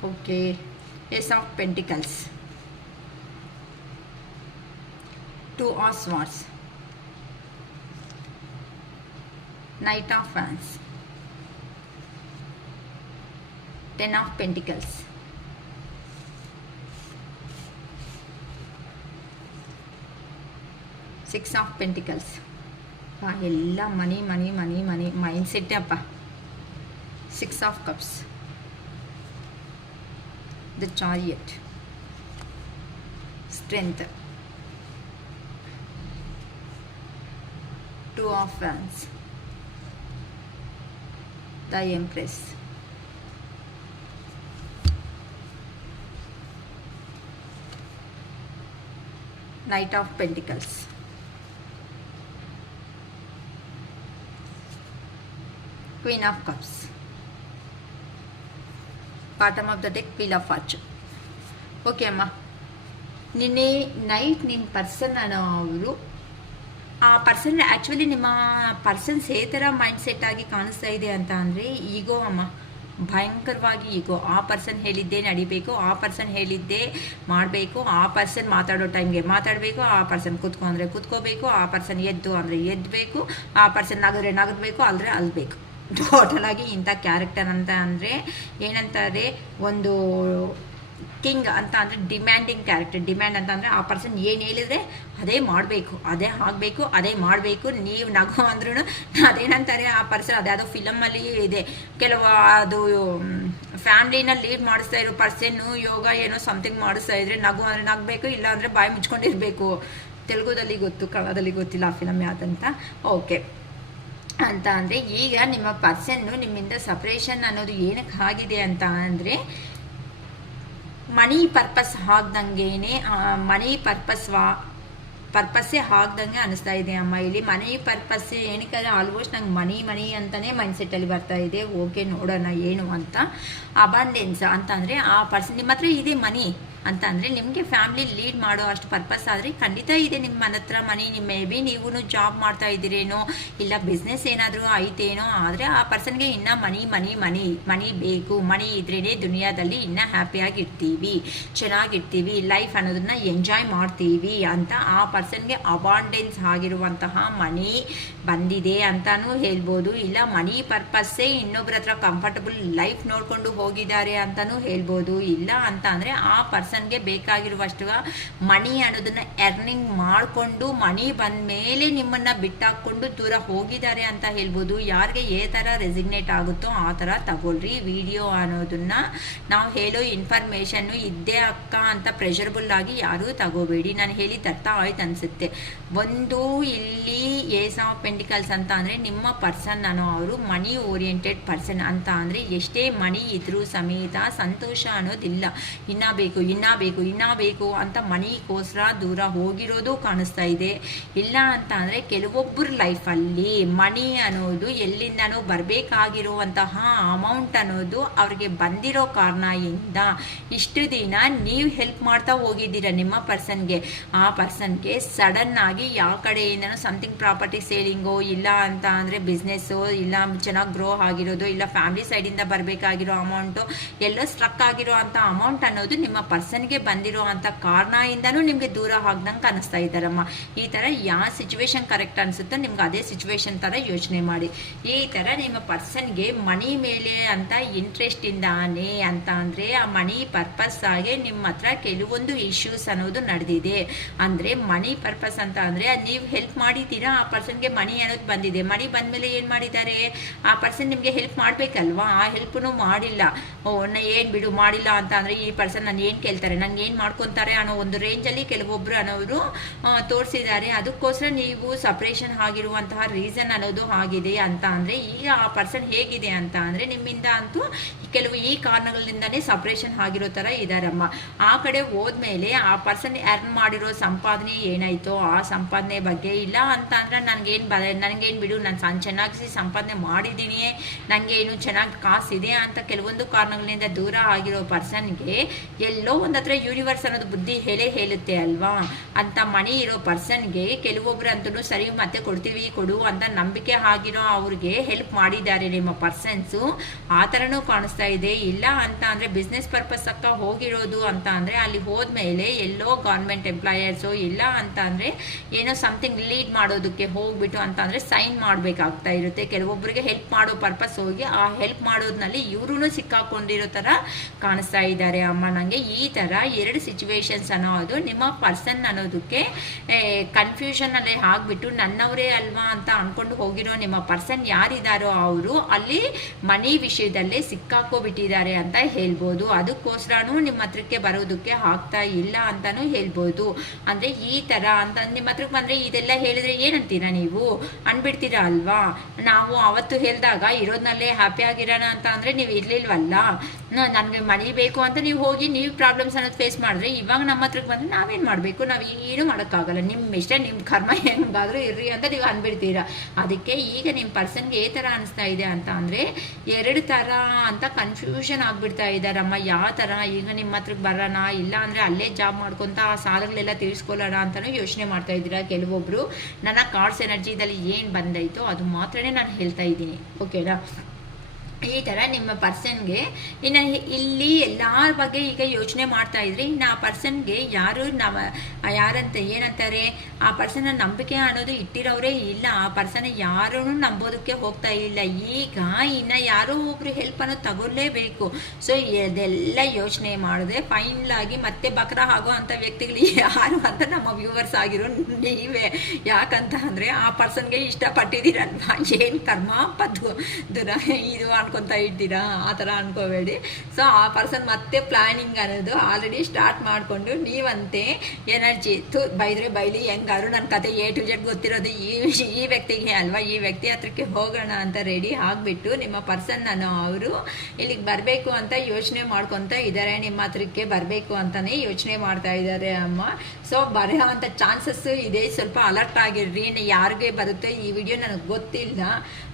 Okay. Ace of pentacles, 2 of swords, knight of wands, 10 of pentacles, 6 of pentacles. ಎಲ್ಲ money money money money mind ಸೆಟ್ಟೇ ಅಪ್ಪ. 6 of cups, the chariot, strength, 2 of wands, the empress, knight of pentacles, queen of cups, bottom of the deck wheel of fortune. Okay ಅಮ್ಮ, ನಿನ್ನೆ night ನಿಮ್ಮ person ಅವರು, ಆ person actually ನಿಮ್ಮ persons ಯಾವ ಥರ ಮೈಂಡ್ ಸೆಟ್ ಆಗಿ ಕಾಣಿಸ್ತಾ ಇದೆ ಅಂತ ಅಂದರೆ ಈಗೋ ಅಮ್ಮ, ಭಯಂಕರವಾಗಿ ಈಗೋ. ಆ ಪರ್ಸನ್ ಹೇಳಿದ್ದೇ ನಡಿಬೇಕು, ಆ ಪರ್ಸನ್ ಹೇಳಿದ್ದೇ ಮಾಡಬೇಕು, ಆ ಪರ್ಸನ್ ಮಾತಾಡೋ ಟೈಮ್ಗೆ ಮಾತಾಡಬೇಕು, ಆ ಪರ್ಸನ್ ಕೂತ್ಕೊ ಅಂದರೆ ಕೂತ್ಕೋಬೇಕು, ಆ ಪರ್ಸನ್ ಎದ್ದು ಅಂದರೆ ಎದ್ದಬೇಕು, ಆ ಪರ್ಸನ್ ನಗದ್ರೆ ನಗದಬೇಕು, ಅಲ್ಲದ್ರೆ ಅಲ್ಬೇಕು. ಟೋಟಲ್ ಆಗಿ ಇಂಥ ಕ್ಯಾರೆಕ್ಟರ್ ಅಂತ ಅಂದರೆ ಏನಂತಾರೆ, ಒಂದು ಕಿಂಗ್ ಅಂತ ಅಂದರೆ ಡಿಮ್ಯಾಂಡಿಂಗ್ ಕ್ಯಾರೆಕ್ಟರ್. ಡಿಮ್ಯಾಂಡ್ ಅಂತ ಅಂದರೆ ಆ ಪರ್ಸನ್ ಏನು ಹೇಳಿದರೆ ಅದೇ ಮಾಡಬೇಕು, ಅದೇ ಆಗಬೇಕು, ಅದೇ ಮಾಡಬೇಕು. ನೀವು ನಗು ಅಂದ್ರೂ ಅದೇನಂತಾರೆ ಆ ಪರ್ಸನ್, ಅದೇ ಅದು ಫಿಲಮಲ್ಲಿ ಇದೆ, ಕೆಲವು ಅದು ಫ್ಯಾಮ್ಲಿನ ಲೀಡ್ ಮಾಡಿಸ್ತಾ ಇರೋ ಪರ್ಸನ್ನು ಯೋಗ ಏನೋ ಸಮಥಿಂಗ್ ಮಾಡಿಸ್ತಾ ಇದ್ರೆ ನಗು ಅಂದರೆ ನಗಬೇಕು, ಇಲ್ಲ ಅಂದರೆ ಬಾಯಿ ಮುಚ್ಕೊಂಡಿರಬೇಕು. ತೆಲುಗುದಲ್ಲಿ ಗೊತ್ತು, ಕನ್ನಡದಲ್ಲಿ ಗೊತ್ತಿಲ್ಲ ಆ ಫಿಲಮ್ ಯಾವುದಂತ. ಓಕೆ ಅಂತ ಅಂದರೆ ಈಗ ನಿಮ್ಮ ಪರ್ಸನ್ನು ನಿಮ್ಮಿಂದ ಸಪ್ರೇಷನ್ ಅನ್ನೋದು ಏನಕ್ಕೆ ಆಗಿದೆ ಅಂತ ಅಂದರೆ ಮನಿ ಪರ್ಪಸ್ ಆಗ್ದಂಗೆನೆ, ಮನಿ ಪರ್ಪಸ್ಸೇ ಆಗ್ದಂಗೆ ಅನಿಸ್ತಾ ಇದೆ ಅಮ್ಮ. ಇಲ್ಲಿ ಮನಿ ಪರ್ಪಸ್ ಏನಕ್ಕೆ ಆಲ್ಮೋಸ್ಟ್ ನಂಗೆ ಮನಿ ಅಂತಲೇ ಮೈಂಡ್ಸೆಟ್ಟಲ್ಲಿ ಬರ್ತಾ ಇದೆ. ಓಕೆ, ನೋಡೋಣ ಏನು ಅಂತ. ಅಬಂಡೆನ್ಸ್ ಅಂತ ಅಂದರೆ ಆ ಪರ್ಸನ್ ನಿಮ್ಮ ಹತ್ರ ಇದೆ ಮನಿ ಅಂತ ಅಂದರೆ ನಿಮಗೆ ಫ್ಯಾಮ್ಲಿ ಲೀಡ್ ಮಾಡೋ ಅಷ್ಟು ಪರ್ಪಸ್ ಆದರೆ ಖಂಡಿತ ಇದೆ ನಿಮ್ಮ ಮನೆ ಹತ್ರ ಮನಿ. ನಿಮ್ಮ ಮೇ ಬಿ ನೀವು ಜಾಬ್ ಮಾಡ್ತಾ ಇದ್ದೀರೇನೋ, ಇಲ್ಲ ಬಿಸ್ನೆಸ್ ಏನಾದರೂ ಐತೇನೋ, ಆದರೆ ಆ ಪರ್ಸನ್ಗೆ ಇನ್ನೂ ಮನಿ ಬೇಕು. ಮನಿ ಇದ್ರೇ ದುನಿಯಾದಲ್ಲಿ ಇನ್ನೂ ಹ್ಯಾಪಿಯಾಗಿರ್ತೀವಿ, ಚೆನ್ನಾಗಿರ್ತೀವಿ, ಲೈಫ್ ಅನ್ನೋದನ್ನ ಎಂಜಾಯ್ ಮಾಡ್ತೀವಿ ಅಂತ ಆ ಪರ್ಸನ್ಗೆ ಅಬಾಂಡೆನ್ಸ್ ಆಗಿರುವಂತಹ ಮನಿ ಬಂದಿದೆ ಅಂತಲೂ ಹೇಳ್ಬೋದು. ಇಲ್ಲ ಮನಿ ಪರ್ಪಸ್ಸೇ ಇನ್ನೊಬ್ಬರ ಹತ್ರ ಕಂಫರ್ಟಬಲ್ ಲೈಫ್ ನೋಡಿಕೊಂಡು ಹೋಗಿದ್ದಾರೆ ಅಂತಲೂ ಹೇಳ್ಬೋದು. ಇಲ್ಲ ಅಂತ ಅಂದರೆ ಆ ಪರ್ಸನ್ಗೆ ಬೇಕಾಗಿರುವಷ್ಟು ಮನಿ ಅನ್ನೋದನ್ನ ಎರ್ನಿಂಗ್ ಮಾಡಿಕೊಂಡು ಮನಿ ಬಂದ ಮೇಲೆ ನಿಮ್ಮನ್ನು ಬಿಟ್ಟಾಕೊಂಡು ದೂರ ಹೋಗಿದ್ದಾರೆ ಅಂತ ಹೇಳ್ಬೋದು. ಯಾರಿಗೆ ಏ ಥರ ರೆಸಿಗ್ನೇಟ್ ಆಗುತ್ತೋ ಆ ಥರ ತಗೊಳ್ರಿ. ವಿಡಿಯೋ ಅನ್ನೋದನ್ನ ನಾವು ಹೇಳೋ ಇನ್ಫಾರ್ಮೇಷನ್ನು ಇದ್ದೇ ಅಕ್ಕ ಅಂತ ಪ್ರೆಷರಬಲ್ ಆಗಿ ಯಾರೂ ತಗೋಬೇಡಿ. ನಾನು ಹೇಳಿದ ಅರ್ಥ ಆಯ್ತು ಅನಿಸುತ್ತೆ. ಒಂದು ಇಲ್ಲಿ ಏಸ್ ಆಫ್ ಪೆಂಟಿಕಲ್ಸ್ ಅಂತ ಅಂದರೆ ನಿಮ್ಮ ಪರ್ಸನ್ ಅವರು ಮನಿ ಓರಿಯೆಂಟೆಡ್ ಪರ್ಸನ್ ಅಂತ ಅಂದರೆ ಎಷ್ಟೇ ಮನಿ ಇದ್ರೂ ಸಮೇತ ಸಂತೋಷ ಅನ್ನೋದಿಲ್ಲ. ಇನ್ನ ಬೇಕು ಅಂತ ಮನಿಗೋಸ್ಕರ ದೂರ ಹೋಗಿರೋದು ಕಾಣಿಸ್ತಾ ಇದೆ. ಇಲ್ಲ ಅಂತ ಅಂದರೆ ಕೆಲವೊಬ್ಬರ ಲೈಫಲ್ಲಿ ಮನಿ ಅನ್ನೋದು ಎಲ್ಲಿಂದನೂ ಬರಬೇಕಾಗಿರುವಂತಹ ಅಮೌಂಟ್ ಅನ್ನೋದು ಅವ್ರಿಗೆ ಬಂದಿರೋ ಕಾರಣದಿಂದ ಇಷ್ಟು ದಿನ ನೀವು ಹೆಲ್ಪ್ ಮಾಡ್ತಾ ಹೋಗಿದ್ದೀರ ನಿಮ್ಮ ಪರ್ಸನ್ಗೆ. ಆ ಪರ್ಸನ್ಗೆ ಸಡನ್ ಆಗಿ ಯಾವ ಕಡೆಯಿಂದನೂ ಸಮಥಿಂಗ್ ಪ್ರಾಪರ್ಟಿ ಸೇಲಿಂಗೋ, ಇಲ್ಲ ಅಂತ ಅಂದರೆ ಬಿಸ್ನೆಸ್ಸು, ಇಲ್ಲ ಚೆನ್ನಾಗಿ ಗ್ರೋ ಆಗಿರೋದು, ಇಲ್ಲ ಫ್ಯಾಮಿಲಿ ಸೈಡಿಂದ ಬರಬೇಕಾಗಿರೋ ಅಮೌಂಟು, ಎಲ್ಲೋ ಸ್ಟ್ರಕ್ ಆಗಿರೋ ಅಂಥ ಅಮೌಂಟ್ ಅನ್ನೋದು ನಿಮ್ಮ ಪರ್ಸನ್ಗೆ ಬಂದಿರೋ ಅಂಥ ಕಾರಣದಿಂದನೂ ನಿಮಗೆ ದೂರ ಆಗ್ದಂಗೆ ಕಾಣಿಸ್ತಾ ಇದ್ದಾರಮ್ಮ. ಈ ಥರ ಯಾವ ಸಿಚುವೇಶನ್ ಕರೆಕ್ಟ್ ಅನಿಸುತ್ತೋ ನಿಮ್ಗೆ ಅದೇ ಸಿಚುವೇಶನ್ ಥರ ಯೋಚನೆ ಮಾಡಿ. ಈ ಥರ ನಿಮ್ಮ ಪರ್ಸನ್ಗೆ ಮನಿ ಮೇಲೆ ಅಂತ ಇಂಟ್ರೆಸ್ಟ್ ಇಂದಾನೆ ಅಂತ ಅಂದರೆ ಆ ಮನಿ ಪರ್ಪಸ್ ಆಗಿ ನಿಮ್ಮ ಹತ್ರ ಕೆಲವೊಂದು ಇಶ್ಯೂಸ್ ಅನ್ನೋದು ನಡೆದಿದೆ. ಅಂದರೆ ಮನಿ ಪರ್ಪಸ್ ಅಂತ ಅಂದರೆ ನೀವು ಹೆಲ್ಪ್ ಮಾಡಿದ್ದೀರಾ, ಆ ಪರ್ಸನ್ಗೆ ಮನಿ ಅನ್ನೋದು ಬಂದಿದೆ. ಮನಿ ಬಂದಮೇಲೆ ಏನು ಮಾಡಿದ್ದಾರೆ, ಆ ಪರ್ಸನ್ ನಿಮಗೆ ಹೆಲ್ಪ್ ಮಾಡಬೇಕಲ್ವಾ, ಆ ಹೆಲ್ಪ್ನು ಮಾಡಿಲ್ಲ. ಏನು ಬಿಡು ಮಾಡಿಲ್ಲ ಅಂತ ಅಂದರೆ ಈ ಪರ್ಸನ್ ನಾನು ಏನು ಕೇಳ್ತಾರೆ, ನಂಗೆ ಏನು ಮಾಡ್ಕೊತಾರೆ ಅನ್ನೋ ಒಂದು ರೇಂಜಲ್ಲಿ ಕೆಲವೊಬ್ಬರು ಅನ್ನೋರು ತೋರಿಸಿದ್ದಾರೆ. ಅದಕ್ಕೋಸ್ಕರ ನೀವು ಸಪ್ರೇಷನ್ ಆಗಿರುವಂತಹ ರೀಸನ್ ಅನ್ನೋದು ಆಗಿದೆ ಅಂತ ಅಂದರೆ ಈಗ ಆ ಪರ್ಸನ್ ಹೇಗಿದೆ ಅಂತ ಅಂದರೆ ನಿಮ್ಮಿಂದ ಅಂತೂ ಕೆಲವು ಈ ಕಾರಣಗಳಿಂದನೇ ಸಪ್ರೇಷನ್ ಆಗಿರೋ ಥರ ಇದ್ದಾರಮ್ಮ. ಆ ಕಡೆ ಹೋದ್ಮೇಲೆ ಆ ಪರ್ಸನ್ ಅರ್ನ್ ಮಾಡಿರೋ ಸಂಪಾದನೆ ಏನಾಯ್ತೋ ಆ ಸಂಪಾದನೆ ಬಗ್ಗೆ, ಇಲ್ಲ ಅಂತ ಅಂದರೆ ನನಗೇನು ಬಿಡು, ನಾನು ಚೆನ್ನಾಗಿ ಸಂಪಾದನೆ ಮಾಡಿದ್ದೀನಿ, ನನಗೇನು ಚೆನ್ನಾಗಿ ಕಾಸಿದೆ ಅಂತ ಕೆಲವೊಂದು ಕಾರಣಗಳಿಂದ ದೂರ ಆಗಿರೋ ಪರ್ಸನ್ಗೆ ಎಲ್ಲೋ ಒಂದು ಹತ್ರ ಯೂನಿವರ್ಸ್ ಅನ್ನೋದು ಬುದ್ಧಿ ಹೇಳುತ್ತೆ ಅಲ್ವಾ. ಅಂತ ಮನಿ ಇರೋ ಪರ್ಸನ್ಗೆ ಕೆಲವೊಬ್ರು ಅಂತೂ ಸರಿ ಮತ್ತೆ ಕೊಡ್ತೀವಿ ಕೊಡು ಅಂತ ನಂಬಿಕೆ ಆಗಿರೋ ಅವ್ರಿಗೆ ಹೆಲ್ಪ್ ಮಾಡಿದ್ದಾರೆ ನಿಮ್ಮ ಪರ್ಸನ್ಸು. ಆ ಥರನೂ ಕಾಣಿಸ್ತಾ ಇದೆ. ಇಲ್ಲ ಅಂತ ಅಂದರೆ ಬಿಸ್ನೆಸ್ ಪರ್ಪಸ್ ಅಕ್ಕ ಹೋಗಿರೋದು ಅಂತ ಅಂದರೆ ಅಲ್ಲಿ ಹೋದ್ಮೇಲೆ ಎಲ್ಲೋ ಗೌರ್ಮೆಂಟ್ ಎಂಪ್ಲಾಯರ್ಸು, ಇಲ್ಲ ಅಂತ ಅಂದರೆ ಏನೋ ಸಮಥಿಂಗ್ ಲೀಡ್ ಮಾಡೋದಕ್ಕೆ ಹೋಗ್ಬಿಟ್ಟು ಅಂತ ಅಂದರೆ ಸೈನ್ ಮಾಡಬೇಕಾಗ್ತಾ ಇರುತ್ತೆ. ಕೆಲವೊಬ್ಬರಿಗೆ ಹೆಲ್ಪ್ ಮಾಡೋ ಪರ್ಪಸ್ ಹೋಗಿ ಆ ಹೆಲ್ಪ್ ಮಾಡೋದ್ರಲ್ಲಿ ಇವ್ರೂ ಸಿಕ್ಕಾಕೊಂಡಿರೋ ಥರ ಕಾಣಿಸ್ತಾ ಇದ್ದಾರೆ ಅಮ್ಮ. ನನಗೆ ಈ ಥರ ಎರಡು ಸಿಚುವೇಶನ್ಸ್ ಅನ್ನೋದು ನಿಮ್ಮ ಪರ್ಸನ್ ಅನ್ನೋದಕ್ಕೆ ಕನ್ಫ್ಯೂಷನಲ್ಲಿ ಆಗಿಬಿಟ್ಟು ನನ್ನವರೇ ಅಲ್ವಾ ಅಂತ ಅಂದ್ಕೊಂಡು ಹೋಗಿರೋ ನಿಮ್ಮ ಪರ್ಸನ್ ಯಾರಿದ್ದಾರೋ ಅವರು ಅಲ್ಲಿ ಮನಿ ವಿಷಯದಲ್ಲೇ ಹಾಕ್ಕೊಬಿಟ್ಟಿದ್ದಾರೆ ಅಂತ ಹೇಳ್ಬೋದು. ಅದಕ್ಕೋಸ್ಕರನೂ ನಿಮ್ಮ ಹತ್ರಕ್ಕೆ ಬರೋದಕ್ಕೆ ಆಗ್ತಾ ಇಲ್ಲ ಅಂತಲೂ ಹೇಳ್ಬೋದು. ಅಂದರೆ ಈ ಥರ ಅಂತ ನಿಮ್ಮ ಹತ್ರಕ್ಕೆ ಬಂದರೆ ಇದೆಲ್ಲ ಹೇಳಿದ್ರೆ ಏನಂತೀರಾ ನೀವು? ಅನ್ಬಿಡ್ತೀರಾ ಅಲ್ವಾ? ನಾವು ಅವತ್ತು ಹೇಳಿದಾಗ ಇರೋದ್ನಲ್ಲೇ ಹ್ಯಾಪಿ ಆಗಿರೋಣ ಅಂತ ಅಂದರೆ ನೀವು ಇರಲಿಲ್ವಲ್ಲ. ನನಗೆ ಮನಿ ಬೇಕು ಅಂತ ನೀವು ಹೋಗಿ ನೀವು ಪ್ರಾಬ್ಲಮ್ಸ್ ಅನ್ನೋದು ಫೇಸ್ ಮಾಡಿದ್ರೆ, ಇವಾಗ ನಮ್ಮ ಹತ್ರಕ್ಕೆ ಬಂದರೆ ನಾವೇನು ಮಾಡಬೇಕು? ನಾವು ಏನು ಮಾಡೋಕ್ಕಾಗಲ್ಲ. ನಿಮ್ಮ ಇಷ್ಟ, ನಿಮ್ಮ ಕರ್ಮ ಹೆಂಗಾದರೂ ಇರ್ರಿ ಅಂತ ನೀವು ಅಂದ್ಬಿಡ್ತೀರಾ. ಅದಕ್ಕೆ ಈಗ ನಿಮ್ಮ ಪರ್ಸನ್ಗೆ ಥರ ಅನಿಸ್ತಾ ಇದೆ ಅಂತ ಅಂದರೆ 2 ಥರ ಅಂತ ಕನ್ಫ್ಯೂಷನ್ ಆಗಿಬಿಡ್ತಾ ಇದ್ದಾರಮ್ಮ. ಯಾವ ಥರ? ಈಗ ನಿಮ್ಮ ಹತ್ರಕ್ಕೆ ಬರೋಣ, ಇಲ್ಲ ಅಂದರೆ ಅಲ್ಲೇ ಜಾಬ್ ಮಾಡ್ಕೊತ ಆ ಸಾಲಗಳೆಲ್ಲ ತೀರಿಸ್ಕೊಳ್ಳೋಣ ಅಂತಲೂ ಯೋಚನೆ ಮಾಡ್ತಾ ಇದ್ದೀರಾ ಕೆಲವೊಬ್ಬರು. ನನ್ನ ಕಾರ್ಡ್ಸ್ ಎನರ್ಜಿದಲ್ಲಿ ಏನು ಬಂದೈತೋ ಅದು ಮಾತ್ರನೇ ನಾನು ಹೇಳ್ತಾ ಇದ್ದೀನಿ, ಓಕೆನಾ? ಈ ಥರ ನಿಮ್ಮ ಪರ್ಸನ್ಗೆ ಇನ್ನು ಇಲ್ಲಿ ಎಲ್ಲರ ಬಗ್ಗೆ ಈಗ ಯೋಚನೆ ಮಾಡ್ತಾ ಇದ್ರಿ. ಇನ್ನು ಆ ಪರ್ಸನ್ಗೆ ಯಾರು ಯಾರಂತ ಏನಂತಾರೆ, ಆ ಪರ್ಸನ್ನ ನಂಬಿಕೆ ಅನ್ನೋದು ಇಟ್ಟಿರೋರೇ ಇಲ್ಲ. ಆ ಪರ್ಸನ್ ಯಾರೂ ನಂಬೋದಕ್ಕೆ ಹೋಗ್ತಾ ಇಲ್ಲ. ಈಗ ಇನ್ನು ಯಾರೋ ಒಬ್ರು ಹೆಲ್ಪ್ ಅನ್ನೋದು ತಗೊಳ್ಳೇಬೇಕು. ಸೊ ಇದೆಲ್ಲ ಯೋಚನೆ ಮಾಡಿದ್ರೆ ಫೈನಲ್ ಆಗಿ ಮತ್ತೆ ಬಕ್ರ ಆಗೋ ಅಂಥ ವ್ಯಕ್ತಿಗಳು ಯಾರು ಅಂತ ನಮ್ಮ ವ್ಯೂವರ್ಸ್ ಆಗಿರೋ ನೀವೇ. ಯಾಕಂತ ಅಂದರೆ ಆ ಪರ್ಸನ್ಗೆ ಇಷ್ಟಪಟ್ಟಿದ್ದೀರಲ್ವಾ? ಏನು ಕರ್ಮ ಪದ್ದು ಇದು ಅನ್ಕೊತಾ ಇದ್ದೀರಾ? ಆ ಥರ ಅನ್ಕೋಬೇಡಿ. ಸೊ ಆ ಪರ್ಸನ್ ಮತ್ತೆ ಪ್ಲಾನಿಂಗ್ ಅನ್ನೋದು ಆಲ್ರೆಡಿ ಸ್ಟಾರ್ಟ್ ಮಾಡಿಕೊಂಡು ನೀವಂತೆ ಎನರ್ಜಿ ಬೈದ್ರೆ ಬೈಲಿ, ಹೆಂಗಾದ್ರು ನನ್ನ ಕತೆ A to Z ಗೊತ್ತಿರೋದು ಈ ವ್ಯಕ್ತಿಗೆ ಅಲ್ವಾ? ಈ ವ್ಯಕ್ತಿ ಹತ್ರಕ್ಕೆ ಹೋಗೋಣ ಅಂತ ರೆಡಿ ಆಗಿಬಿಟ್ಟು ನಿಮ್ಮ ಪರ್ಸನ್ ಅವರು ಇಲ್ಲಿಗೆ ಬರಬೇಕು ಅಂತ ಯೋಚನೆ ಮಾಡ್ಕೊತ ಇದ್ದಾರೆ. ನಿಮ್ಮ ಹತ್ರಕ್ಕೆ ಬರಬೇಕು ಅಂತಲೇ ಯೋಚನೆ ಮಾಡ್ತಾ ಇದ್ದಾರೆ ಅಮ್ಮ. ಸೊ ಬರೋ ಅಂಥ ಚಾನ್ಸಸ್ಸು ಇದೆ. ಸ್ವಲ್ಪ ಅಲರ್ಟ್ ಆಗಿರ್ರಿ. ಯಾರಿಗೆ ಬರುತ್ತೆ ಈ ವಿಡಿಯೋ ನನಗೆ ಗೊತ್ತಿಲ್ಲ,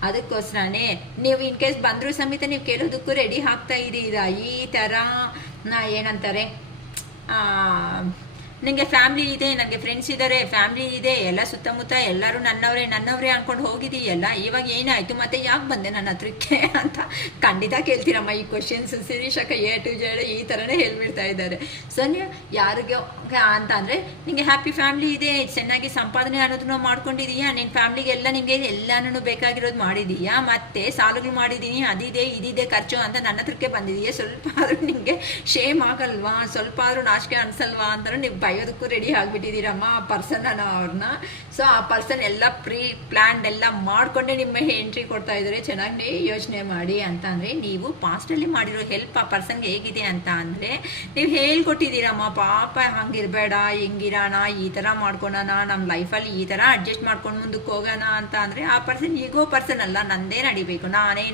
ಅದಕ್ಕೋಸ್ಕರನೇ ನೀವು ಇನ್ ಕೇಸ್ ಬಂದರೂ ಸಮೇತ ನೀವು ಕೇಳೋದಕ್ಕೂ ರೆಡಿ ಆಗ್ತಾ ಇದ್ದೀರಾ. ಈ ಥರ ಏನಂತಾರೆ, ನನಗೆ ಫ್ಯಾಮ್ಲಿ ಇದೆ, ನನಗೆ ಫ್ರೆಂಡ್ಸ್ ಇದ್ದಾರೆ, ಫ್ಯಾಮ್ಲಿ ಇದೆ, ಎಲ್ಲ ಸುತ್ತಮುತ್ತ ಎಲ್ಲರೂ ನನ್ನವರೇ ಅಂದ್ಕೊಂಡು ಹೋಗಿದೀಯಲ್ಲ, ಇವಾಗ ಏನಾಯಿತು ಮತ್ತೆ ಯಾಕೆ ಬಂದೆ ನನ್ನ ಹತ್ರಕ್ಕೆ ಅಂತ ಖಂಡಿತ ಕೇಳ್ತೀರಮ್ಮ ಈ ಕ್ವಶನ್ಸ್. ಶಿರೀಷಕ್ಕ A to Z ಈ ಥರನೇ ಹೇಳ್ಬಿಡ್ತಾ ಇದ್ದಾರೆ. ಸೊ ನೀವು ಯಾರಿಗೆ ಅಂತ ಅಂದರೆ ನಿಮಗೆ ಹ್ಯಾಪಿ ಫ್ಯಾಮ್ಲಿ ಇದೆ, ಚೆನ್ನಾಗಿ ಸಂಪಾದನೆ ಅನ್ನೋದನ್ನು ಮಾಡ್ಕೊಂಡಿದೀಯಾ, ನಿನ್ನ ಫ್ಯಾಮ್ಲಿಗೆಲ್ಲ ನಿಮಗೆ ಎಲ್ಲನೂ ಬೇಕಾಗಿರೋದು ಮಾಡಿದೀಯಾ, ಮತ್ತೆ ಸಾಲಗಳು ಮಾಡಿದ್ದೀನಿ, ಅದಿದೆ ಇದಿದೆ ಖರ್ಚು ಅಂತ ನನ್ನ ಹತ್ರಕ್ಕೆ ಬಂದಿದೆಯಾ, ಸ್ವಲ್ಪ ಆದರೂ ನಿಮಗೆ ಶೇಮ್ ಆಗಲ್ವಾ, ಸ್ವಲ್ಪ ಆದರೂ ನಾಚಿಕೆ ಅನ್ಸಲ್ವಾ ಅಂತ ನೀವು ಬಯೋದಕ್ಕೂ ರೆಡಿ ಆಗಿಬಿಟ್ಟಿದ್ದೀರಮ್ಮ ಆ ಪರ್ಸನ್ ಅವ್ರನ್ನ. ಸೊ ಆ ಪರ್ಸನ್ ಎಲ್ಲ ಪ್ರೀ ಪ್ಲ್ಯಾನ್ಡ್ ಎಲ್ಲ ಮಾಡಿಕೊಂಡೇ ನಿಮ್ಮ ಎಂಟ್ರಿ ಕೊಡ್ತಾ ಇದ್ದಾರೆ. ಚೆನ್ನಾಗಿ ಯೋಚನೆ ಮಾಡಿ ಅಂತ ಅಂದರೆ ನೀವು ಪಾಸ್ಟಲ್ಲಿ ಮಾಡಿರೋ ಹೆಲ್ಪ್ ಆ ಪರ್ಸನ್ಗೆ ಹೇಗಿದೆ ಅಂತ ಅಂದರೆ ನೀವು ಹೇಳ್ಕೊಟ್ಟಿದ್ದೀರಮ್ಮ. ಪಾಪ ಹಂಗಿರಬೇಡ, ಹೆಂಗಿರೋಣ, ಈ ಥರ ಮಾಡ್ಕೊಳೋಣ, ನಮ್ಮ ಲೈಫಲ್ಲಿ ಈ ಥರ ಅಡ್ಜಸ್ಟ್ ಮಾಡ್ಕೊಂಡು ಮುಂದಕ್ಕೆ ಹೋಗೋಣ ಅಂತ ಅಂದರೆ ಆ ಪರ್ಸನ್ ಈಗೋ ಪರ್ಸನ್ ಅಲ್ಲ, ನಂದೇ ನಡಿಬೇಕು, ನಾನೇ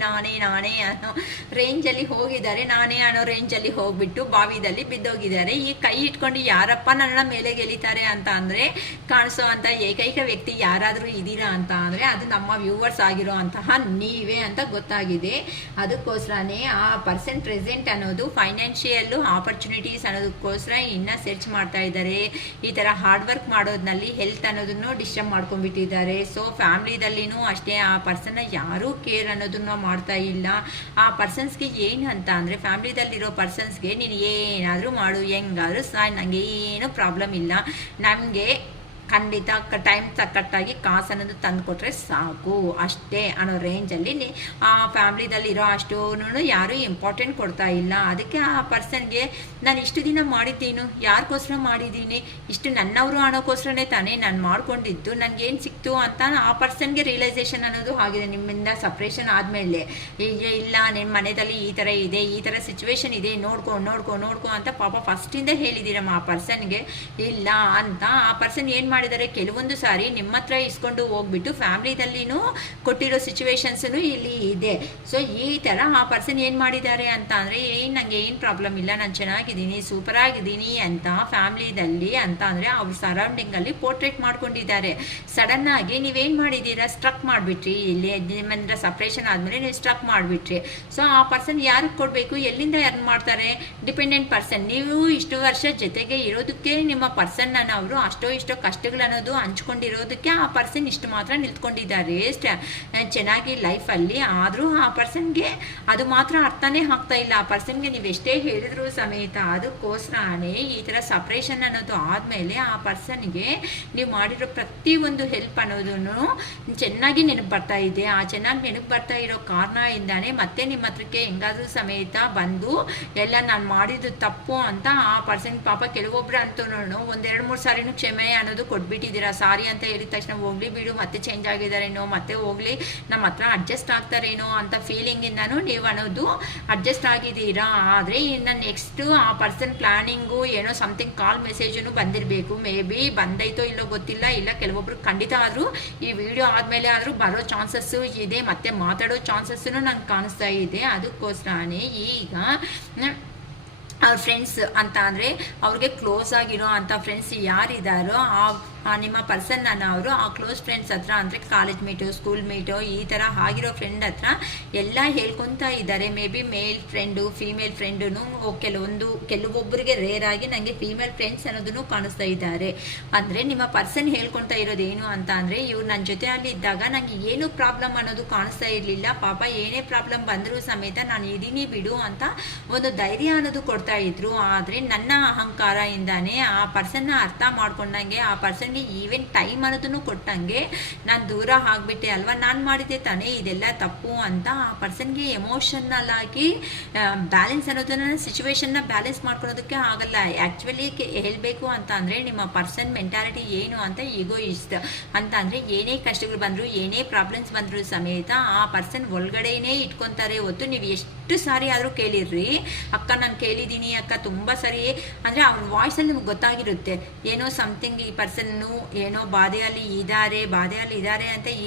ಅನ್ನೋ ರೇಂಜಲ್ಲಿ ಹೋಗಿದ್ದಾರೆ. ನಾನೇ ಅನ್ನೋ ರೇಂಜಲ್ಲಿ ಹೋಗ್ಬಿಟ್ಟು ಬಾವಿದಲ್ಲಿ ಬಿದ್ದೋಗಿದ್ದಾರೆ. ಈ ಕೈ ಇಟ್ಕೊಂಡು ಯಾರಪ್ಪ ನನ್ನ ಮೇಲೆ ಗೆಲಿತಾರೆ ಅಂತ ಅಂದರೆ ಕಾಣಿಸೋ ಅಂತ ಏಕೈಕ ವ್ಯಕ್ತಿ ಯಾರಾದರೂ ಇದ್ದೀರಾ ಅಂತ ಅಂದರೆ ಅದು ನಮ್ಮ ವ್ಯೂವರ್ಸ್ ಆಗಿರೋ ಅಂತಹ ನೀವೇ ಅಂತ ಗೊತ್ತಾಗಿದೆ. ಅದಕ್ಕೋಸ್ಕರನೇ ಆ ಪರ್ಸನ್ ಪ್ರೆಸೆಂಟ್ ಅನ್ನೋದು ಫೈನಾನ್ಷಿಯಲ್ಲು ಆಪರ್ಚುನಿಟೀಸ್ ಅನ್ನೋದಕ್ಕೋಸ್ಕರ ಇನ್ನೂ ಸರ್ಚ್ ಮಾಡ್ತಾ ಇದ್ದಾರೆ. ಈ ಥರ ಹಾರ್ಡ್ ವರ್ಕ್ ಮಾಡೋದ್ರಲ್ಲಿ ಹೆಲ್ತ್ ಅನ್ನೋದನ್ನು ಡಿಸ್ಟರ್ಬ್ ಮಾಡ್ಕೊಂಡ್ಬಿಟ್ಟಿದ್ದಾರೆ. ಸೊ ಫ್ಯಾಮ್ಲಿದಲ್ಲಿನೂ ಅಷ್ಟೇ ಆ ಪರ್ಸನ್ನ ಯಾರೂ ಕೇರ್ ಅನ್ನೋದನ್ನ ಮಾಡ್ತಾ ಇಲ್ಲ. ಆ ಪರ್ಸನ್ಸ್ಗೆ ಏನು ಅಂತ ಅಂದರೆ ಫ್ಯಾಮ್ಲಿದಲ್ಲಿರೋ ಪರ್ಸನ್ಸ್ಗೆ ನೀನು ಏನಾದರೂ ಮಾಡು, ಹೆಂಗಾದರೂ ನನಗೆ ಏನು ಪ್ರಾಬ್ಲಮ್ ಇಲ್ಲ, ನಮಗೆ ಖಂಡಿತ ಟೈಮ್ ತಕ್ಕಟ್ಟಾಗಿ ಕಾಸು ಅನ್ನೋದು ತಂದು ಕೊಟ್ಟರೆ ಸಾಕು ಅಷ್ಟೇ ಅನ್ನೋ ರೇಂಜಲ್ಲಿ ಆ ಫ್ಯಾಮ್ಲಿದಲ್ಲಿರೋ ಅಷ್ಟೂ ಯಾರೂ ಇಂಪಾರ್ಟೆಂಟ್ ಕೊಡ್ತಾ ಇಲ್ಲ. ಅದಕ್ಕೆ ಆ ಪರ್ಸನ್ಗೆ ನಾನು ಇಷ್ಟು ದಿನ ಮಾಡಿದ್ದೀನು, ಯಾರಿಗೋಸ್ಕರ ಮಾಡಿದ್ದೀನಿ, ಇಷ್ಟು ನನ್ನವರು ಅನ್ನೋಕ್ಕೋಸ್ಕರನೇ ತಾನೇ ನಾನು ಮಾಡ್ಕೊಂಡಿದ್ದು, ನನಗೇನು ಸಿಕ್ತು ಅಂತ ಆ ಪರ್ಸನ್ಗೆ ರಿಯಲೈಸೇಷನ್ ಅನ್ನೋದು ಆಗಿದೆ ನಿಮ್ಮಿಂದ ಸಪ್ರೇಷನ್ ಆದಮೇಲೆ. ಈಗ ಇಲ್ಲ ನಿಮ್ಮ ಮನೆಯಲ್ಲಿ ಈ ಥರ ಇದೆ, ಈ ಥರ ಸಿಚುವೇಶನ್ ಇದೆ, ನೋಡ್ಕೊ ಅಂತ ಪಾಪ ಫಸ್ಟಿಂದ ಹೇಳಿದ್ದೀರಮ್ಮ ಆ ಪರ್ಸನ್ಗೆ. ಇಲ್ಲ ಅಂತ ಆ ಪರ್ಸನ್ ಏನು ಮಾಡಿದ್ದಾರೆ, ಕೆಲವೊಂದು ಸಾರಿ ನಿಮ್ಮ ಹತ್ರ ಇಸ್ಕೊಂಡು ಹೋಗ್ಬಿಟ್ಟು ಫ್ಯಾಮ್ಲಿದಲ್ಲಿನೂ ಕೊಟ್ಟಿರೋ ಸಿಚುವೇಶನ್ಸೂ ಇಲ್ಲಿ ಇದೆ. ಸೊ ಈ ಥರ ಆ ಪರ್ಸನ್ ಏನು ಮಾಡಿದ್ದಾರೆ ಅಂತ ಅಂದರೆ ನನಗೆ ಏನು ಪ್ರಾಬ್ಲಮ್ ಇಲ್ಲ, ನಾನು ಚೆನ್ನಾಗಿದ್ದೀನಿ, ಸೂಪರ್ ಆಗಿದ್ದೀನಿ ಅಂತ ಫ್ಯಾಮ್ಲಿದಲ್ಲಿ ಅಂತ ಅಂದರೆ ಅವ್ರ ಸರೌಂಡಿಂಗಲ್ಲಿ ಪೋರ್ಟ್ರೇಟ್ ಮಾಡ್ಕೊಂಡಿದ್ದಾರೆ. ಸಡನ್ ಆಗಿ ನೀವೇನು ಮಾಡಿದ್ದೀರಾ, ಸ್ಟ್ರಕ್ ಮಾಡಿಬಿಟ್ರಿ. ಇಲ್ಲಿ ನಿಮ್ಮಿಂದ ಸಪ್ರೇಷನ್ ಆದಮೇಲೆ ನೀವು ಸ್ಟ್ರಕ್ ಮಾಡಿಬಿಟ್ರಿ. ಸೊ ಆ ಪರ್ಸನ್ ಯಾರಿಗೆ ಕೊಡಬೇಕು, ಎಲ್ಲಿಂದ ಅರ್ನ್ ಮಾಡ್ತಾರೆ, ಡಿಪೆಂಡೆಂಟ್ ಪರ್ಸನ್. ನೀವು ಇಷ್ಟು ವರ್ಷ ಜೊತೆಗೆ ಇರೋದಕ್ಕೆ ನಿಮ್ಮ ಪರ್ಸನ್ನ ಅವರು ಅಷ್ಟೋ ಇಷ್ಟೋ ಕಷ್ಟಗಳು ಅನ್ನೋದು ಹಂಚ್ಕೊಂಡಿರೋದಕ್ಕೆ ಆ ಪರ್ಸನ್ ಇಷ್ಟು ಮಾತ್ರ ನಿಂತ್ಕೊಂಡಿದ್ದಾರೆ ಚೆನ್ನಾಗಿ ಲೈಫಲ್ಲಿ. ಆದರೂ ಆ ಪರ್ಸನ್ಗೆ ಅದು ಮಾತ್ರ ಅರ್ಥನೇ ಆಗ್ತಾ ಇಲ್ಲ. ಆ ಪರ್ಸನ್ಗೆ ನೀವು ಎಷ್ಟೇ ಹೇಳಿದ್ರು ಸಮೇತ. ಅದಕ್ಕೋಸ್ಕರನೇ ಈ ಥರ ಸಪ್ರೇಷನ್ ಅನ್ನೋದು ಆದಮೇಲೆ ಆ ಪರ್ಸನ್ಗೆ ನೀವು ಮಾಡಿರೋ ಪ್ರತಿಯೊಂದು ಹೆಲ್ಪ್ ಅನ್ನೋದನ್ನು ಚೆನ್ನಾಗಿ ನೆನಪು ಬರ್ತಾ ಇದೆ. ಆ ಚೆನ್ನಾಗಿ ನೆನಪು ಬರ್ತಾ ಇರೋ ಕಾರಣದಿಂದಾನೇ ಮತ್ತೆ ನಿಮ್ಮ ಹತ್ರಕ್ಕೆ ಹೆಂಗಾದ್ರೂ ಸಮೇತ ಬಂದು ಎಲ್ಲ ನಾನು ಮಾಡಿದ್ದು ತಪ್ಪು ಅಂತ ಆ ಪರ್ಸನ್ ಪಾಪ ಕೆಲವೊಬ್ರು ಅಂತೂ 1-2-3 ಸಾರಿನೂ ಕ್ಷಮೆ ಅನ್ನೋದು ಕೊಟ್ಬಿಟ್ಟಿದ್ದೀರಾ. ಸಾರಿ ಅಂತ ಹೇಳಿದ ತಕ್ಷಣ ಹೋಗ್ಲಿ ಬಿಡು ಮತ್ತೆ ಚೇಂಜ್ ಆಗಿದ್ದಾರೇನೋ, ಮತ್ತೆ ಹೋಗ್ಲಿ ನಮ್ಮ ಹತ್ರ ಅಡ್ಜಸ್ಟ್ ಆಗ್ತಾರೇನೋ ಅಂತ ಫೀಲಿಂಗಿಂದನೂ ನೀವು ಅನ್ನೋದು ಅಡ್ಜಸ್ಟ್ ಆಗಿದ್ದೀರಾ. ಆದರೆ ಇನ್ನು ನೆಕ್ಸ್ಟ್ ಆ ಪರ್ಸನ್ ಪ್ಲಾನಿಂಗು ಏನೋ ಸಮಥಿಂಗ್ ಕಾಲ್ ಮೆಸೇಜನ್ನು ಬಂದಿರಬೇಕು. ಮೇ ಬಿ ಬಂದೈತೋ ಇಲ್ಲೋ ಗೊತ್ತಿಲ್ಲ, ಇಲ್ಲ ಕೆಲವೊಬ್ರು ಖಂಡಿತ ಆದರೂ ಈ ವಿಡಿಯೋ ಆದಮೇಲೆ ಆದರೂ ಬರೋ ಚಾನ್ಸಸ್ಸು ಇದೆ, ಮತ್ತೆ ಮಾತಾಡೋ ಚಾನ್ಸಸ್ಸು ನಂಗೆ ಕಾಣಿಸ್ತಾ ಇದೆ. ಅದಕ್ಕೋಸ್ಕರನೇ ಈಗ ಅವ್ರ ಫ್ರೆಂಡ್ಸ್ ಅಂತ ಅಂದರೆ ಅವ್ರಿಗೆ ಕ್ಲೋಸ್ ಆಗಿರೋ ಅಂಥ ಫ್ರೆಂಡ್ಸ್ ಯಾರಿದ್ದಾರೋ ನಿಮ್ಮ ಪರ್ಸನ್ ಅವರು ಆ ಕ್ಲೋಸ್ ಫ್ರೆಂಡ್ಸ್ ಹತ್ರ ಅಂದರೆ ಕಾಲೇಜ್ ಮೀಟು, ಸ್ಕೂಲ್ ಮೀಟು ಈ ಥರ ಆಗಿರೋ ಫ್ರೆಂಡ್ ಹತ್ರ ಎಲ್ಲ ಹೇಳ್ಕೊತಾ ಇದ್ದಾರೆ. Maybe male friend, female ಫ್ರೆಂಡೂ ಕೆಲವೊಬ್ಬರಿಗೆ ರೇರ್ ಆಗಿ ನನಗೆ ಫೀಮೇಲ್ ಫ್ರೆಂಡ್ಸ್ ಅನ್ನೋದನ್ನು ಕಾಣಿಸ್ತಾ ಇದ್ದಾರೆ. ಅಂದರೆ ನಿಮ್ಮ ಪರ್ಸನ್ ಹೇಳ್ಕೊತಾ ಇರೋದೇನು ಅಂತ ಅಂದರೆ, ಇವ್ರು ನನ್ನ ಜೊತೆ ಅಲ್ಲಿ ಇದ್ದಾಗ ನನಗೆ ಏನು ಪ್ರಾಬ್ಲಮ್ ಅನ್ನೋದು ಕಾಣಿಸ್ತಾ ಇರಲಿಲ್ಲ, ಪಾಪ ಏನೇ ಪ್ರಾಬ್ಲಮ್ ಬಂದರೂ ಸಮೇತ ನಾನು ಇದೀನಿ ಬಿಡು ಅಂತ ಒಂದು ಧೈರ್ಯ ಅನ್ನೋದು ಕೊಡ್ತಾ ಇದ್ರು. ಆದರೆ ನನ್ನ ಅಹಂಕಾರದಿಂದಾನೇ ಆ ಪರ್ಸನ್ನ ಅರ್ಥ ಮಾಡ್ಕೊಂಡಂಗೆ, ಆ ಪರ್ಸನ್ ಈವೆನ್ ಟೈಮ್ ಅನ್ನೋದನ್ನು ಕೊಟ್ಟಂಗೆ ನಾನು ದೂರ ಆಗ್ಬಿಟ್ಟೆ ಅಲ್ವಾ, ನಾನು ಮಾಡಿದ್ದೆ ತಾನೇ ಇದೆಲ್ಲ ತಪ್ಪು ಅಂತ ಆ ಪರ್ಸನ್ಗೆ ಎಮೋಷನಲ್ ಆಗಿ ಬ್ಯಾಲೆನ್ಸ್ ಅನ್ನೋದನ್ನ ಸಿಚುವೇಶನ್ನ ಬ್ಯಾಲೆನ್ಸ್ ಮಾಡ್ಕೊಳ್ಳೋದಕ್ಕೆ ಆಗಲ್ಲ. ಆ್ಯಕ್ಚುಲಿ ಹೇಳಬೇಕು ಅಂತ ಅಂದರೆ ನಿಮ್ಮ ಪರ್ಸನ್ ಮೆಂಟಾಲಿಟಿ ಏನು ಅಂತ ಈಗೋಯಿಸ್ಟ್ ಅಂತ ಅಂದರೆ, ಏನೇ ಕಷ್ಟಗಳು ಬಂದರೂ ಏನೇ ಪ್ರಾಬ್ಲಮ್ಸ್ ಬಂದರೂ ಸಮೇತ ಆ ಪರ್ಸನ್ ಒಳಗಡೆನೇ ಇಟ್ಕೊತಾರೆ ಹೊತ್ತು ನೀವು ಎಷ್ಟು ಸಾರಿ ಆದರೂ ಕೇಳಿರ್ರಿ, ಅಕ್ಕ ನಾನು ಕೇಳಿದ್ದೀನಿ ಅಕ್ಕ ತುಂಬ ಸರಿ ಅಂದರೆ ಅವ್ರ ವಾಯ್ಸಲ್ಲಿ ನಿಮ್ಗೆ ಗೊತ್ತಾಗಿರುತ್ತೆ ಏನೋ ಸಮಥಿಂಗ್ ಈ ಪರ್ಸನ್ನು ಏನೋ ಬಾಧೆಯಲ್ಲಿ ಇದ್ದಾರೆ ಅಂತ ಈ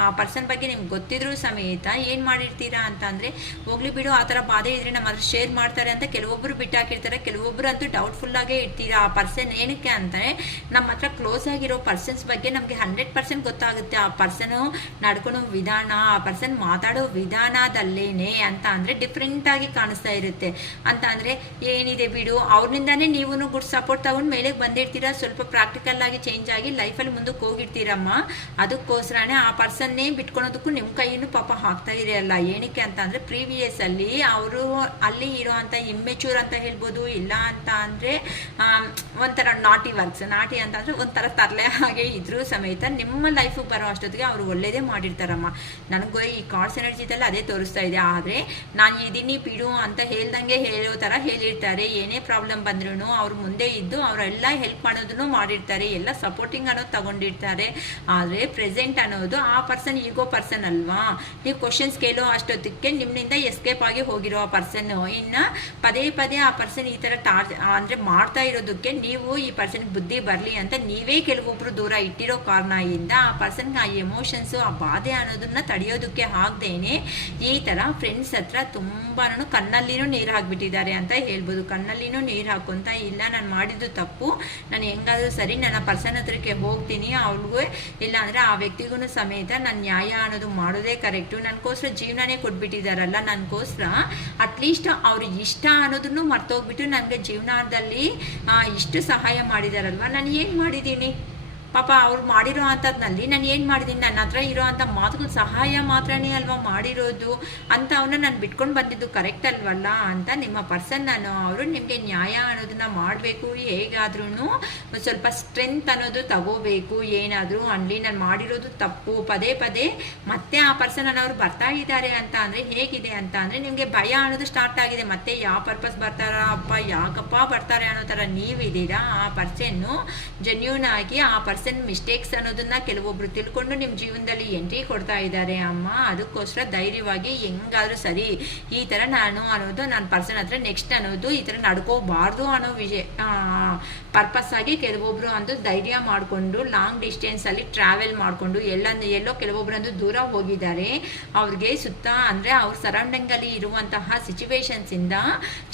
ಆ ಪರ್ಸನ್ ಬಗ್ಗೆ ನಿಮ್ಗೆ ಗೊತ್ತಿದ್ರು ಸಮೇತ ಏನು ಮಾಡಿರ್ತೀರಾ ಅಂತ ಅಂದರೆ, ಹೋಗ್ಲಿ ಬಿಡು ಆ ಥರ ಬಾಧೆ ಇದ್ರೆ ನಮ್ಮ ಹತ್ರ ಶೇರ್ ಮಾಡ್ತಾರೆ ಅಂತ ಕೆಲವೊಬ್ಬರು ಬಿಟ್ಟಾಕಿರ್ತಾರೆ, ಕೆಲವೊಬ್ಬರು ಅಂತೂ ಡೌಟ್ಫುಲ್ಲಾಗೇ ಇರ್ತೀರಾ. ಆ ಪರ್ಸನ್ ಏನಕ್ಕೆ ಅಂದರೆ ನಮ್ಮ ಹತ್ರ ಕ್ಲೋಸ್ ಆಗಿರೋ ಪರ್ಸನ್ಸ್ ಬಗ್ಗೆ ನಮಗೆ 100% ಗೊತ್ತಾಗುತ್ತೆ. ಆ ಪರ್ಸನು ನಡ್ಕೊಳೋ ವಿಧಾನ, ಆ ಪರ್ಸನ್ ಮಾತಾಡೋ ವಿಧಾನದಲ್ಲೇನೆ ಅಂತ ಅಂದರೆ ಡಿಫ್ರೆಂಟಾಗಿ ಕಾಣಿಸ್ತಾ ಇರುತ್ತೆ. ಅಂತ ಅಂದರೆ ಏನಿದೆ ಬಿಡು, ಅವ್ರನಿಂದಾನೇ ನೀವು ಗುಡ್ ಸಪೋರ್ಟ್ ತಗೊಂಡು ಮೇಲೆ ಬಂದಿರ್ತೀರಾ, ಸ್ವಲ್ಪ ಪ್ರಾಕ್ಟಿಕಲ್ ಆಗಿ ಚೇಂಜ್ ಆಗಿ ಲೈಫಲ್ಲಿ ಮುಂದಕ್ಕೆ ಹೋಗಿರ್ತೀರಮ್ಮ. ಅದಕ್ಕೋಸ್ಕರನೇ ಆ ಪರ್ಸನ್ನೇ ಬಿಟ್ಕೊಳೋದಕ್ಕೂ ನಿಮ್ಮ ಕೈಯನ್ನು ಪಾಪ ಹಾಕ್ತಾ ಇರಲ್ಲ. ಏನಕ್ಕೆ ಅಂತ ಅಂದರೆ ಪ್ರೀವಿಯಸ್ ಅಲ್ಲಿ ಅವರು ಅಲ್ಲಿ ಇರೋ ಅಂತ ಇಮ್ಮೆಚೂರ್ ಅಂತ ಹೇಳ್ಬೋದು, ಇಲ್ಲ ಅಂತ ಅಂದರೆ ಒಂಥರ ನಾಟಿ ಅಂತ ಅಂದರೆ ಒಂಥರ ತರಲೆ ಹಾಗೆ ಇದ್ರೂ ಸಮೇತ ನಿಮ್ಮ ಲೈಫಿಗೆ ಬರೋ ಅಷ್ಟೊತ್ತಿಗೆ ಅವರು ಒಳ್ಳೇದೇ ಮಾಡಿರ್ತಾರಮ್ಮ. ನನಗೂ ಈ ಕಾರ್ಡ್ಸ್ ಎನರ್ಜಿದಲ್ಲಿ ಅದೇ ತೋರಿಸ್ತಾ ಇದೆ. ಆದರೆ ನಾನು ಇದೀನಿ ಬಿಡು ಅಂತ ಹೇಳ್ದಂಗೆ ಹೇಳೋ ಥರ ಹೇಳಿರ್ತಾರೆ. ಏನೇ ಪ್ರಾಬ್ಲಮ್ ಬಂದ್ರೂ ಅವ್ರು ಮುಂದೆ ಇದ್ದು ಅವರೆಲ್ಲ ಹೆಲ್ಪ್ ಮಾಡೋದನ್ನು ಮಾಡಿರ್ತಾರೆ, ಎಲ್ಲ ಸಪೋರ್ಟಿಂಗ್ ಅನ್ನೋದು ತಗೊಂಡಿರ್ತಾರೆ. ಆದರೆ ಪ್ರೆಸೆಂಟ್ ಅನ್ನೋದು ಆ ಪರ್ಸನ್ ಈಗೋ ಪರ್ಸನ್ ಅಲ್ವಾ, ನೀವು ಕ್ವಶನ್ಸ್ ಕೇಳೋ ಅಷ್ಟೊತ್ತಿಗೆ ನಿಮ್ಮಿಂದ ಎಸ್ಕೇಪ್ ಆಗಿ ಹೋಗಿರೋ ಆ ಪರ್ಸನ್ ಇನ್ನು ಪದೇ ಆ ಪರ್ಸನ್ ಈ ಥರ ಅಂದರೆ ಮಾಡ್ತಾ ಇರೋದಕ್ಕೆ ನೀವು ಈ ಪರ್ಸನ್ಗೆ ಬುದ್ಧಿ ಬರಲಿ ಅಂತ ನೀವೇ ಕೆಲವೊಬ್ರು ದೂರ ಇಟ್ಟಿರೋ ಕಾರಣದಿಂದ ಆ ಪರ್ಸನ್ಗೆ ಆ ಎಮೋಷನ್ಸು, ಆ ಬಾಧೆ ಅನ್ನೋದನ್ನ ತಡೆಯೋದಕ್ಕೆ ಆಗದೇನೆ ಈ ಥರ ಫ್ರೆಂಡ್ಸ್ ಹತ್ರ ತುಂಬಾ ಕಣ್ಣಲ್ಲಿನೂ ನೀರು ಹಾಕ್ಬಿಟ್ಟಿದ್ದಾರೆ ಅಂತ ಹೇಳ್ಬೋದು. ಕಣ್ಣಲ್ಲಿನೂ ನೀರು ಹಾಕೊಂತ, ಇಲ್ಲ ನಾನು ಮಾಡಿದ್ದು ತಪ್ಪು, ನಾನು ಹೆಂಗಾದ್ರೂ ಸರಿ ನನ್ನ ಪರ್ಸನ್ ಹತ್ರಕ್ಕೆ ಹೋಗ್ತೀನಿ, ಅವ್ರಿಗೂ ಇಲ್ಲ ಅಂದರೆ ಆ ವ್ಯಕ್ತಿಗೂ ಸಮೇತ ನಾನು ನ್ಯಾಯ ಅನ್ನೋದು ಮಾಡೋದೇ ಕರೆಕ್ಟು. ನನಗೋಸ್ಕರ ಜೀವನನೇ ಕೊಟ್ಬಿಟ್ಟಿದ್ದಾರಲ್ಲ, ನನಗೋಸ್ಕರ ಅಟ್ಲೀಸ್ಟ್ ಅವ್ರಿಗೆ ಇಷ್ಟ ಅನ್ನೋದನ್ನು ಮರ್ತೋಗ್ಬಿಟ್ಟು ನನಗೆ ಜೀವನದಲ್ಲಿ ಇಷ್ಟು ಸಹಾಯ ಮಾಡಿದಾರಲ್ವ, ನಾನು ಏನು ಮಾಡಿದ್ದೀನಿ ಪಾಪ ಅವ್ರು ಮಾಡಿರೋ ಅಂಥದ್ನಲ್ಲಿ ನಾನು ಏನು ಮಾಡಿದ್ದೀನಿ, ನನ್ನ ಹತ್ರ ಇರೋ ಅಂಥ ಮಾತುಗಳು ಸಹಾಯ ಮಾತ್ರನೇ ಅಲ್ವಾ ಮಾಡಿರೋದು ಅಂತ ಅವನ್ನ ನಾನು ಬಿಟ್ಕೊಂಡು ಬಂದಿದ್ದು ಕರೆಕ್ಟ್ ಅಲ್ವಲ್ಲ ಅಂತ ನಿಮ್ಮ ಪರ್ಸನ್ ಅವರು ನಿಮಗೆ ನ್ಯಾಯ ಅನ್ನೋದನ್ನ ಮಾಡಬೇಕು. ಹೇಗಾದ್ರೂ ಸ್ವಲ್ಪ ಸ್ಟ್ರೆಂತ್ ಅನ್ನೋದು ತಗೋಬೇಕು. ಏನಾದರೂ ಅನ್ಲಿ ನಾನು ಮಾಡಿರೋದು ತಪ್ಪು, ಪದೇ ಮತ್ತೆ ಆ ಪರ್ಸನ್ ಅನ್ನೋರು ಬರ್ತಾ ಇದ್ದಾರೆ ಅಂತ ಅಂದರೆ ಹೇಗಿದೆ ಅಂತ ಅಂದರೆ ನಿಮಗೆ ಭಯ ಅನ್ನೋದು ಸ್ಟಾರ್ಟ್ ಆಗಿದೆ. ಮತ್ತೆ ಯಾವ ಪರ್ಪಸ್ ಬರ್ತಾರಪ್ಪ, ಯಾಕಪ್ಪ ಬರ್ತಾರೆ ಅನ್ನೋ ಥರ ನೀವಿದ್ದೀರಾ. ಆ ಪರ್ಸನ್ನು ಜೆನ್ಯೂನ್ ಆಗಿ ಆ ಪರ್ಸನ್ ಮಿಸ್ಟೇಕ್ಸ್ ಅನ್ನೋದನ್ನ ಕೆಲವೊಬ್ರು ತಿಳ್ಕೊಂಡು ನಿಮ್ಮ ಜೀವನದಲ್ಲಿ ಎಂಟ್ರಿ ಕೊಡ್ತಾ ಇದ್ದಾರೆ ಅಮ್ಮ. ಅದಕ್ಕೋಸ್ಕರ ಧೈರ್ಯವಾಗಿ ಹೆಂಗಾದ್ರೂ ಸರಿ ಈ ಥರ ನಾನು ಅನ್ನೋದು ನನ್ನ ಪರ್ಸನ್ ಹತ್ರ ನೆಕ್ಸ್ಟ್ ಅನ್ನೋದು ಈ ಥರ ನಡ್ಕೋಬಾರ್ದು ಅನ್ನೋ ವಿಷಯ ಪರ್ಪಸ್ ಆಗಿ ಕೆಲವೊಬ್ರು ಅಂದು ಧೈರ್ಯ ಮಾಡಿಕೊಂಡು ಲಾಂಗ್ ಡಿಸ್ಟೆನ್ಸ್ ಅಲ್ಲಿ ಟ್ರಾವೆಲ್ ಮಾಡಿಕೊಂಡು ಎಲ್ಲೋ ಕೆಲವೊಬ್ರಂದು ದೂರ ಹೋಗಿದ್ದಾರೆ. ಅವ್ರಿಗೆ ಸುತ್ತ ಅಂದರೆ ಅವ್ರ ಸರೌಂಡಿಂಗ್ ಅಲ್ಲಿ ಇರುವಂತಹ ಸಿಚುವೇಶನ್ಸ್ ಇಂದ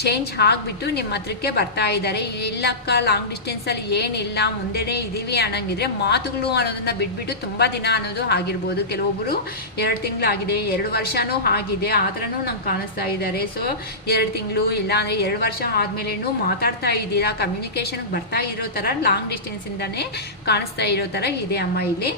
ಚೇಂಜ್ ಆಗಿಬಿಟ್ಟು ನಿಮ್ಮ ಹತ್ರಕ್ಕೆ ಬರ್ತಾ ಇದ್ದಾರೆ. ಇಲ್ಲಕ್ಕ ಲಾಂಗ್ ಡಿಸ್ಟೆನ್ಸ್ ಅಲ್ಲಿ ಏನಿಲ್ಲ, ಮುಂದೆನೇ ಇದೀವಿ ಅನ್ನಂಗಿದ್ರೆ ಮಾತುಗಳು ಅನ್ನೋದನ್ನ ಬಿಟ್ಬಿಟ್ಟು ತುಂಬಾ ದಿನ ಅನ್ನೋದು ಆಗಿರ್ಬೋದು. ಕೆಲವೊಬ್ರು 2 ತಿಂಗಳು ಆಗಿದೆ, 2 ವರ್ಷನೂ ಆಗಿದೆ, ಆ ಥರನೂ ನಂಗೆ ಕಾಣಿಸ್ತಾ ಇದ್ದಾರೆ. ಸೊ 2 ತಿಂಗಳು ಇಲ್ಲ ಅಂದರೆ 2 ವರ್ಷ ಆದ್ಮೇಲೆನೂ ಮಾತಾಡ್ತಾ ಇದ್ದೀರಾ, ಕಮ್ಯುನಿಕೇಶನ್ಗೆ ಬರ್ತಾ ಇರೋ ಥರ ಲಾಂಗ್ ಡಿಸ್ಟೆನ್ಸ್ ಇಂದಾನೇ ಕಾಣಿಸ್ತಾ ಇರೋ ಥರ ಇದೆ ಅಮ್ಮ ಇಲ್ಲಿ.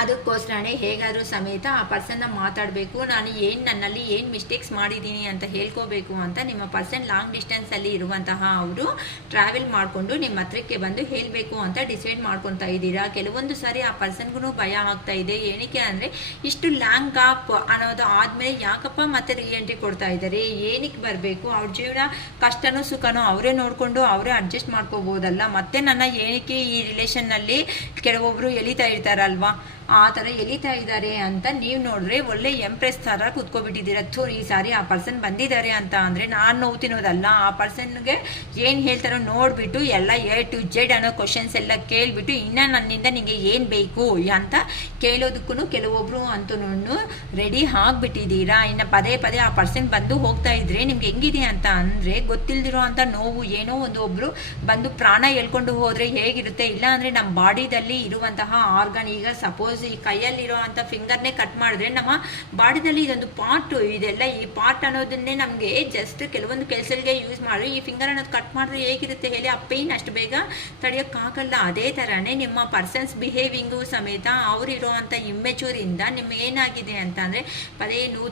ಅದಕ್ಕೋಸ್ಕರನೇ ಹೇಗಾದರೂ ಸಮೇತ ಆ ಪರ್ಸನ್ನ ಮಾತಾಡಬೇಕು, ನಾನು ನನ್ನಲ್ಲಿ ಏನು ಮಿಸ್ಟೇಕ್ಸ್ ಮಾಡಿದ್ದೀನಿ ಅಂತ ಹೇಳ್ಕೋಬೇಕು ಅಂತ ನಿಮ್ಮ ಪರ್ಸನ್ ಲಾಂಗ್ ಡಿಸ್ಟೆನ್ಸಲ್ಲಿ ಇರುವಂತಹ ಅವರು ಟ್ರಾವೆಲ್ ಮಾಡಿಕೊಂಡು ನಿಮ್ಮ ಹತ್ರಕ್ಕೆ ಬಂದು ಹೇಳಬೇಕು ಅಂತ ಡಿಸೈಡ್ ಮಾಡ್ಕೊತಾ ಇದ್ದೀರಾ. ಕೆಲವೊಂದು ಸಾರಿ ಆ ಪರ್ಸನ್ಗೂ ಭಯ ಆಗ್ತಾ ಇದೆ. ಏನಕ್ಕೆ ಅಂದರೆ ಇಷ್ಟು ಲಾಂಗ್ ಗ್ಯಾಪ್ ಅನ್ನೋದು ಆದಮೇಲೆ ಯಾಕಪ್ಪ ಮತ್ತೆ ರೀಎಂಟ್ರಿ ಕೊಡ್ತಾ ಇದ್ದಾರೆ, ಏನಕ್ಕೆ ಬರಬೇಕು, ಅವ್ರ ಜೀವನ ಕಷ್ಟನೋ ಸುಖನೋ ಅವರೇ ನೋಡಿಕೊಂಡು ಅವರೇ ಅಡ್ಜಸ್ಟ್ ಮಾಡ್ಕೋಬೋದಲ್ಲ, ಮತ್ತೆ ನನ್ನ ಏನಕ್ಕೆ ಈ ರಿಲೇಷನ್ನಲ್ಲಿ ಕೆಲವೊಬ್ಬರು ಎಳಿತಾ ಇರ್ತಾರಲ್ವಾ ಆ ಥರ ಎಳಿತಾ ಇದ್ದಾರೆ ಅಂತ ನೀವು ನೋಡಿದ್ರೆ ಒಳ್ಳೆ ಎಂಪ್ರೆಸ್ ಥರ ಕುತ್ಕೊಬಿಟ್ಟಿದ್ದೀರ. ಈ ಸಾರಿ ಆ ಪರ್ಸನ್ ಬಂದಿದ್ದಾರೆ ಅಂತ ಅಂದರೆ ನಾನು ನೋವು ತಿನ್ನೋದಲ್ಲ, ಆ ಪರ್ಸನ್ಗೆ ಏನು ಹೇಳ್ತಾರೋ ನೋಡಿಬಿಟ್ಟು ಎಲ್ಲ A to Z ಅನ್ನೋ ಕ್ವಶನ್ಸ್ ಎಲ್ಲ ಕೇಳಿಬಿಟ್ಟು ಇನ್ನು ನನ್ನಿಂದ ನಿಮಗೆ ಏನು ಬೇಕು ಅಂತ ಕೇಳೋದಕ್ಕೂ ಕೆಲವೊಬ್ಬರು ಅಂತೂ ರೆಡಿ ಆಗಿಬಿಟ್ಟಿದ್ದೀರಾ. ಇನ್ನು ಪದೇ ಪದೇ ಆ ಪರ್ಸನ್ ಬಂದು ಹೋಗ್ತಾ ಇದ್ರೆ ನಿಮ್ಗೆ ಹೆಂಗಿದೆ ಅಂತ ಅಂದರೆ ಗೊತ್ತಿಲ್ದಿರೋ ಅಂಥ ನೋವು ಏನೋ ಒಬ್ಬರು ಬಂದು ಪ್ರಾಣ ಎಳ್ಕೊಂಡು ಹೋದರೆ ಹೇಗಿರುತ್ತೆ, ಇಲ್ಲ ಅಂದರೆ ನಮ್ಮ ಬಾಡಿದಲ್ಲಿ ಇರುವಂತಹ ಆರ್ಗನ್, ಈಗ ಸಪೋಸ್ ಈ ಕೈಯಲ್ಲಿರೋ ಅಂಥ ಫಿಂಗರ್ನೇ ಕಟ್ ಮಾಡಿದ್ರೆ ನಮ್ಮ ಬಾಡಿದಲ್ಲಿ ಇದೊಂದು ಪಾರ್ಟ್ ಇದೆಲ್ಲ, ಈ ಪಾರ್ಟ್ ಅನ್ನೋದನ್ನೇ ನಮಗೆ ಜಸ್ಟ್ ಕೆಲವೊಂದು ಕೆಲಸಗಳಿಗೆ ಯೂಸ್ ಮಾಡಿ ಈ ಫಿಂಗರ್ ಅನ್ನೋದು ಕಟ್ ಮಾಡಿದ್ರೆ ಹೇಗಿರುತ್ತೆ ಹೇಳಿ, ಆ ಪೇಯ್ನ್ ಅಷ್ಟು ಬೇಗ ತಡೆಯೋಕ್ಕಾಗಲ್ಲ. ಅದೇ ಥರನೇ ನಿಮ್ಮ ಪರ್ಸನ್ಸ್ ಬಿಹೇವಿಂಗು ಸಮೇತ ಅವರಿರೋ ಅಂಥ ಇಮ್ಮೆಚೂರಿಂದ ನಿಮ್ಗೆ ಏನಾಗಿದೆ ಅಂತ ಅಂದರೆ ಪದೇ ನೋವು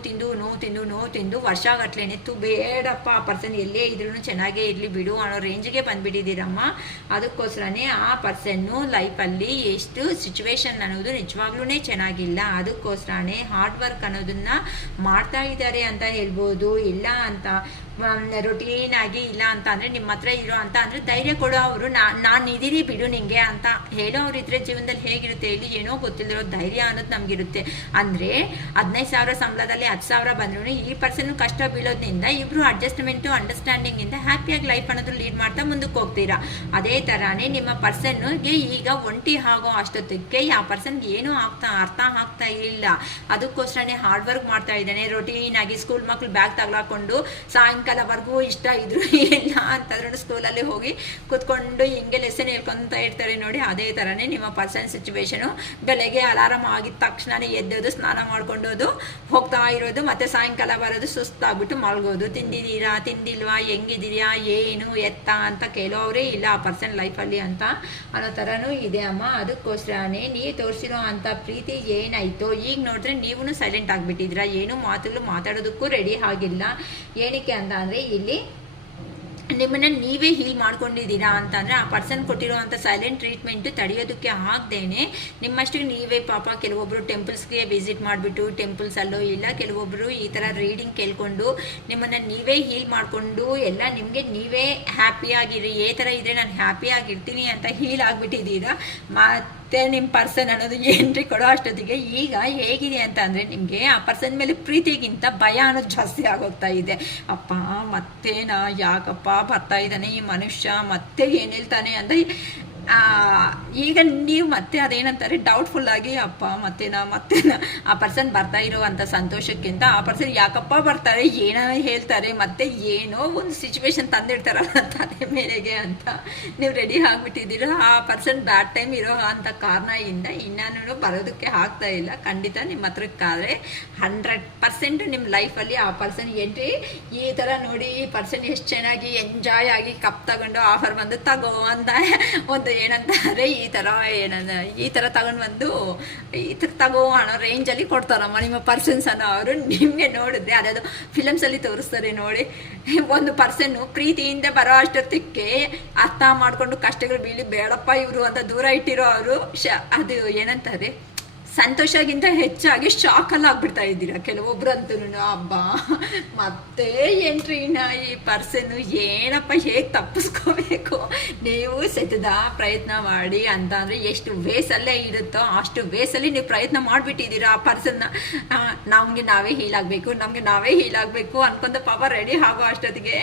ತಿಂದು ವರ್ಷಗಟ್ಲೆ ನೆತ್ತು ಬೇಡಪ್ಪ ಆ ಪರ್ಸನ್ ಎಲ್ಲೇ ಇದ್ರೂ ಚೆನ್ನಾಗೇ ಇರಲಿ ಬಿಡು ಅನ್ನೋ ರೇಂಜ್ಗೆ ಬಂದುಬಿಟ್ಟಿದ್ದೀರಮ್ಮ. ಅದಕ್ಕೋಸ್ಕರನೇ ಆ ಪರ್ಸನ್ನು ಲೈಫಲ್ಲಿ ಎಷ್ಟು ಸಿಚುವೇಶನ್ ಅನ್ನೋದು ನಿಜವಾಗ್ಲೂ ಚೆನ್ನಾಗಿಲ್ಲ. ಅದಕ್ಕೋಸ್ಕರನೇ ಹಾರ್ಡ್ ವರ್ಕ್ ಅನ್ನೋದನ್ನ ಮಾಡ್ತಾ ಇದ್ದಾರೆ ಅಂತ ಹೇಳ್ಬೋದು. ಇಲ್ಲ ಅಂತ ರೊಟೀನ್ ಆಗಿ ಇಲ್ಲ ಅಂತ ಅಂದರೆ ನಿಮ್ಮ ಹತ್ರ ಇರೋ ಅಂತ ಅಂದರೆ ಧೈರ್ಯ ಕೊಡೋ ಅವರು ನಾನು ಇದೀರಿ ಬಿಡು ನಿಂಗೆ ಅಂತ ಹೇಳೋರಿದ್ರೆ ಜೀವನದಲ್ಲಿ ಹೇಗಿರುತ್ತೆ ಹೇಳಿ, ಏನೋ ಗೊತ್ತಿಲ್ಲದಿರೋ ಧೈರ್ಯ ಅನ್ನೋದು ನಮಗಿರುತ್ತೆ. ಅಂದರೆ 15,000 ಸಂಬಳದಲ್ಲಿ 10,000 ಬಂದ್ರೂ ಈ ಪರ್ಸನ್ ಕಷ್ಟ ಬೀಳೋದ್ರಿಂದ ಇಬ್ಬರು ಅಡ್ಜಸ್ಟ್ಮೆಂಟು ಅಂಡರ್ಸ್ಟ್ಯಾಂಡಿಂಗಿಂದ ಹ್ಯಾಪಿಯಾಗಿ ಲೈಫ್ ಅನ್ನೋದು ಲೀಡ್ ಮಾಡ್ತಾ ಮುಂದಕ್ಕೆ ಹೋಗ್ತೀರಾ. ಅದೇ ಥರನೇ ನಿಮ್ಮ ಪರ್ಸನ್ಗೆ ಈಗ ಒಂಟಿ ಆಗೋ ಅಷ್ಟೊತ್ತಿಗೆ ಆ ಪರ್ಸನ್ಗೆ ಏನೂ ಅರ್ಥ ಆಗ್ತಾ ಇಲ್ಲ. ಅದಕ್ಕೋಸ್ಕರನೇ ಹಾರ್ಡ್ ವರ್ಕ್ ಮಾಡ್ತಾ ಇದ್ದಾನೆ. ರೊಟೀನ್ ಆಗಿ ಸ್ಕೂಲ್ ಮಕ್ಕಳು ಬ್ಯಾಗ್ ತಗ್ಲಾಕೊಂಡು ಸಾಯಂಕಾಲವರೆಗೂ ಇಷ್ಟ ಇದ್ರು ಇಲ್ಲ ಅಂತಂದ್ರೂ ಸ್ಕೂಲಲ್ಲಿ ಹೋಗಿ ಕೂತ್ಕೊಂಡು ಹಿಂಗೆ ಲೆಸನ್ ಹೇಳ್ಕೊತಾ ಇರ್ತಾರೆ ನೋಡಿ. ಅದೇ ಥರನೇ ನಿಮ್ಮ ಪರ್ಸನ್ ಸಿಚುವೇಶನು ಬೆಳಗ್ಗೆ ಅಲಾರಾಮ್ ಆಗಿದ ತಕ್ಷಣನೇ ಎದ್ದೋದು, ಸ್ನಾನ ಮಾಡ್ಕೊಂಡೋದು ಹೋಗ್ತಾ ಇರೋದು, ಮತ್ತೆ ಸಾಯಂಕಾಲ ಬರೋದು, ಸುಸ್ತಾಗ್ಬಿಟ್ಟು ಮಲ್ಗೋದು. ತಿಂದಿಲ್ವಾ, ಹೆಂಗಿದ್ದೀರಾ, ಏನು ಎತ್ತ ಅಂತ ಕೇಳೋರೇ ಇಲ್ಲ ಆ ಪರ್ಸನ್ ಲೈಫಲ್ಲಿ ಅಂತ ಅನ್ನೋ ಥರನೂ ಇದೆ ಅಮ್ಮ. ಅದಕ್ಕೋಸ್ಕರನೇ ನೀವು ತೋರಿಸಿರೋ ಅಂಥ ಪ್ರೀತಿ ಏನಾಯಿತು ಈಗ ನೋಡಿದ್ರೆ ನೀವು ಸೈಲೆಂಟ್ ಆಗಿಬಿಟ್ಟಿದ್ದೀರಾ, ಏನು ಮಾತುಗಳು ಮಾತಾಡೋದಕ್ಕೂ ರೆಡಿ ಆಗಿಲ್ಲ. ಏನಕ್ಕೆ ಅಂತ ಅಂದರೆ ಇಲ್ಲಿ ನಿಮ್ಮನ್ನ ನೀವೇ ಹೀಲ್ ಮಾಡ್ಕೊಂಡಿದ್ದೀರಾ ಅಂತಂದರೆ ಆ ಪರ್ಸನ್ ಕೊಟ್ಟಿರೋವಂಥ ಸೈಲೆಂಟ್ ಟ್ರೀಟ್ಮೆಂಟು ತಡೆಯೋದಕ್ಕೆ ಆಗದೇನೆ ನಿಮ್ಮಷ್ಟಿಗೆ ನೀವೇ ಪಾಪ ಕೆಲವೊಬ್ಬರು ಟೆಂಪಲ್ಸ್ಗೆ ವಿಸಿಟ್ ಮಾಡಿಬಿಟ್ಟು ಟೆಂಪಲ್ಸಲ್ಲೋ ಇಲ್ಲ ಕೆಲವೊಬ್ಬರು ಈ ಥರ ರೀಡಿಂಗ್ ಕೇಳ್ಕೊಂಡು ನಿಮ್ಮನ್ನು ನೀವೇ ಹೀಲ್ ಮಾಡಿಕೊಂಡು ಎಲ್ಲ ನಿಮಗೆ ನೀವೇ ಹ್ಯಾಪಿಯಾಗಿರಿ, ಈ ಥರ ಇದ್ದರೆ ನಾನು ಹ್ಯಾಪಿಯಾಗಿರ್ತೀನಿ ಅಂತ ಹೀಲ್ ಆಗಿಬಿಟ್ಟಿದ್ದೀರಾ. ಮತ್ತೆ ನಿಮ್ಮ ಪರ್ಸನ್ ಅನ್ನೋದು ಎಂಟ್ರಿ ಕೊಡೋ ಅಷ್ಟೊತ್ತಿಗೆ ಈಗ ಹೇಗಿದೆ ಅಂತ ಅಂದರೆ ನಿಮಗೆ ಆ ಪರ್ಸನ್ ಮೇಲೆ ಪ್ರೀತಿಗಿಂತ ಭಯ ಅನ್ನೋದು ಜಾಸ್ತಿ ಆಗೋಗ್ತಾ ಇದೆ. ಅಪ್ಪ ಮತ್ತೇನಾ, ಯಾಕಪ್ಪ ಬರ್ತಾ ಇದ್ದಾನೆ ಈ ಮನುಷ್ಯ, ಮತ್ತೆ ಏನು ಹೇಳ್ತಾನೆ ಅಂತ ಈಗ ನೀವು ಮತ್ತೆ ಅದೇನಂತಾರೆ ಡೌಟ್ಫುಲ್ ಆಗಿ ಅಪ್ಪ ಮತ್ತೇನಾ ಆ ಪರ್ಸನ್ ಬರ್ತಾ ಇರೋವಂಥ ಸಂತೋಷಕ್ಕಿಂತ ಆ ಪರ್ಸನ್ ಯಾಕಪ್ಪ ಬರ್ತಾರೆ, ಏನೋ ಹೇಳ್ತಾರೆ, ಮತ್ತೆ ಏನೋ ಒಂದು ಸಿಚುವೇಶನ್ ತಂದಿಡ್ತಾರಲ್ಲ ತಲೆ ಮೇಲೆಗೆ ಅಂತ ನೀವು ರೆಡಿ ಆಗಿಬಿಟ್ಟಿದ್ದೀರ. ಆ ಪರ್ಸನ್ ಬ್ಯಾಡ್ ಟೈಮ್ ಇರೋ ಅಂಥ ಕಾರಣದಿಂದ ಇನ್ನೂ ಬರೋದಕ್ಕೆ ಆಗ್ತಾ ಇಲ್ಲ. ಖಂಡಿತ ನಿಮ್ಮ ಹತ್ರಕ್ಕಾದರೆ 100% ನಿಮ್ಮ ಲೈಫಲ್ಲಿ ಆ ಪರ್ಸನ್ ಎಂಟ್ರಿ ಈ ಥರ ನೋಡಿ, ಈ ಪರ್ಸನ್ ಎಷ್ಟು ಚೆನ್ನಾಗಿ ಎಂಜಾಯ್ ಆಗಿ ಕಪ್ ತಗೊಂಡು ಆಫರ್ ಬಂದು ತಗೋ ಅಂತ ಒಂದು ಏನಂತಾರೆ ಈ ಥರ ತಗೊಂಡು ಬಂದು ಈ ಥರ ತಗೋ ಅನ್ನೋ ರೇಂಜಲ್ಲಿ ಕೊಡ್ತಾರಮ್ಮ ನಿಮ್ಮ ಪರ್ಸನ್ಸ್ ಅನ್ನೋ ಅವರು. ನಿಮಗೆ ನೋಡಿದ್ರೆ ಅದಾವುದು ಫಿಲಮ್ಸಲ್ಲಿ ತೋರಿಸ್ತಾರೆ ನೋಡಿ, ಒಂದು ಪರ್ಸನ್ನು ಪ್ರೀತಿಯಿಂದ ಬರೋ ಅಷ್ಟೊತ್ತಿಗೆ ಅರ್ಥ ಮಾಡಿಕೊಂಡು ಕಷ್ಟಗಳು ಬೀಳಿ ಬೇಡಪ್ಪ ಇವರು ಅಂತ ದೂರ ಇಟ್ಟಿರೋ ಅವರು ಅದು ಏನಂತಾರೆ ಸಂತೋಷಕ್ಕಿಂತ ಹೆಚ್ಚಾಗಿ ಶಾಕಲ್ಲಿ ಆಗ್ಬಿಡ್ತಾ ಇದ್ದೀರಾ ಕೆಲವೊಬ್ರು ಅಂತೂ. ಹಬ್ಬ ಮತ್ತೆ ಎಂಟ್ರಿನ ಈ ಪರ್ಸನ್ನು ಏನಪ್ಪ ಹೇಗೆ ತಪ್ಪಿಸ್ಕೋಬೇಕು, ನೀವು ಸತತ ಪ್ರಯತ್ನ ಮಾಡಿ ಅಂತ ಅಂದರೆ ಎಷ್ಟು ವೇಸಲ್ಲೇ ಇರುತ್ತೋ ಅಷ್ಟು ವೇಸಲ್ಲಿ ನೀವು ಪ್ರಯತ್ನ ಮಾಡಿಬಿಟ್ಟಿದ್ದೀರಾ. ಆ ಪರ್ಸನ್ನ ನಮಗೆ ನಾವೇ ಹೀಲ್ ಆಗಬೇಕು ಅನ್ಕೊಂತ ಪಾಪ ರೆಡಿ ಆಗೋ ಅಷ್ಟೊತ್ತಿಗೆ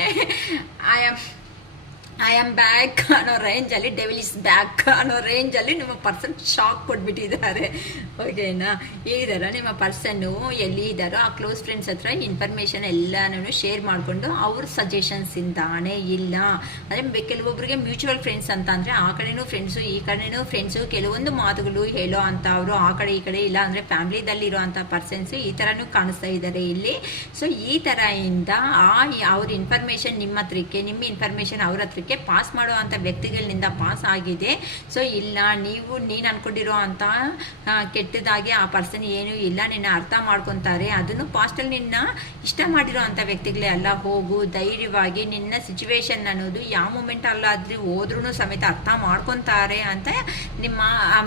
ಐ ಆಮ್ ಬ್ಯಾಕ್ ಅನ್ನೋ ರೇಂಜಲ್ಲಿ, ಡೆವಿಲ್ ಇಸ್ ಬ್ಯಾಕ್ ಅನ್ನೋ ರೇಂಜಲ್ಲಿ ನಿಮ್ಮ ಪರ್ಸನ್ ಶಾಕ್ ಕೊಟ್ಬಿಟ್ಟಿದ್ದಾರೆ. ಓಕೆನಾ? ಈ ಥರ ನಿಮ್ಮ ಪರ್ಸನ್ನು ಎಲ್ಲಿ ಇದ್ದಾರೋ ಆ ಕ್ಲೋಸ್ ಫ್ರೆಂಡ್ಸ್ ಹತ್ರ ಇನ್ಫಾರ್ಮೇಷನ್ ಎಲ್ಲನೂ ಶೇರ್ ಮಾಡಿಕೊಂಡು ಅವ್ರ ಸಜೆಷನ್ಸಿಂದಾನೇ ಇಲ್ಲ ಅಂದರೆ ಕೆಲವೊಬ್ಬರಿಗೆ ಮ್ಯೂಚುವಲ್ ಫ್ರೆಂಡ್ಸ್ ಅಂತ ಅಂದರೆ ಆ ಕಡೆನೂ ಫ್ರೆಂಡ್ಸು ಈ ಕಡೆನೂ ಫ್ರೆಂಡ್ಸು ಕೆಲವೊಂದು ಮಾತುಗಳು ಹೇಳೋ ಅಂಥವ್ರು ಆ ಕಡೆ ಈ ಕಡೆ ಇಲ್ಲ ಅಂದರೆ ಫ್ಯಾಮ್ಲಿದಲ್ಲಿರೋ ಅಂಥ ಪರ್ಸನ್ಸು ಈ ಥರನೂ ಕಾಣಿಸ್ತಾ ಇದ್ದಾರೆ ಇಲ್ಲಿ. ಸೊ ಈ ಥರ ಇಂದ ಅವ್ರ ಇನ್ಫಾರ್ಮೇಷನ್ ನಿಮ್ಮ ಹತ್ರಕ್ಕೆ, ನಿಮ್ಮ ಇನ್ಫಾರ್ಮೇಷನ್ ಅವ್ರ ಹತ್ರಕ್ಕೆ ಓಕೆ, ಪಾಸ್ ಮಾಡೋ ಅಂಥ ವ್ಯಕ್ತಿಗಳಿಂದ ಪಾಸ್ ಆಗಿದೆ. ಸೊ ಇಲ್ಲ, ನೀನು ಅನ್ಕೊಂಡಿರೋ ಅಂಥ ಕೆಟ್ಟದಾಗಿ ಆ ಪರ್ಸನ್ ಏನೂ ಇಲ್ಲ, ನಿನ್ನ ಅರ್ಥ ಮಾಡ್ಕೊತಾರೆ. ಅದನ್ನು ಪಾಸ್ಟಲ್ಲಿ ನಿನ್ನ ಇಷ್ಟ ಮಾಡಿರೋ ಅಂಥ ವ್ಯಕ್ತಿಗಳೇ ಅಲ್ಲ. ಹೋಗು ಧೈರ್ಯವಾಗಿ, ನಿನ್ನ ಸಿಚುವೇಶನ್ ಅನ್ನೋದು ಯಾವ ಮೂಮೆಂಟ್ ಅಲ್ಲಾದ್ರೂ ಹೋದ್ರೂ ಸಮೇತ ಅರ್ಥ ಮಾಡ್ಕೊತಾರೆ ಅಂತ ನಿಮ್ಮ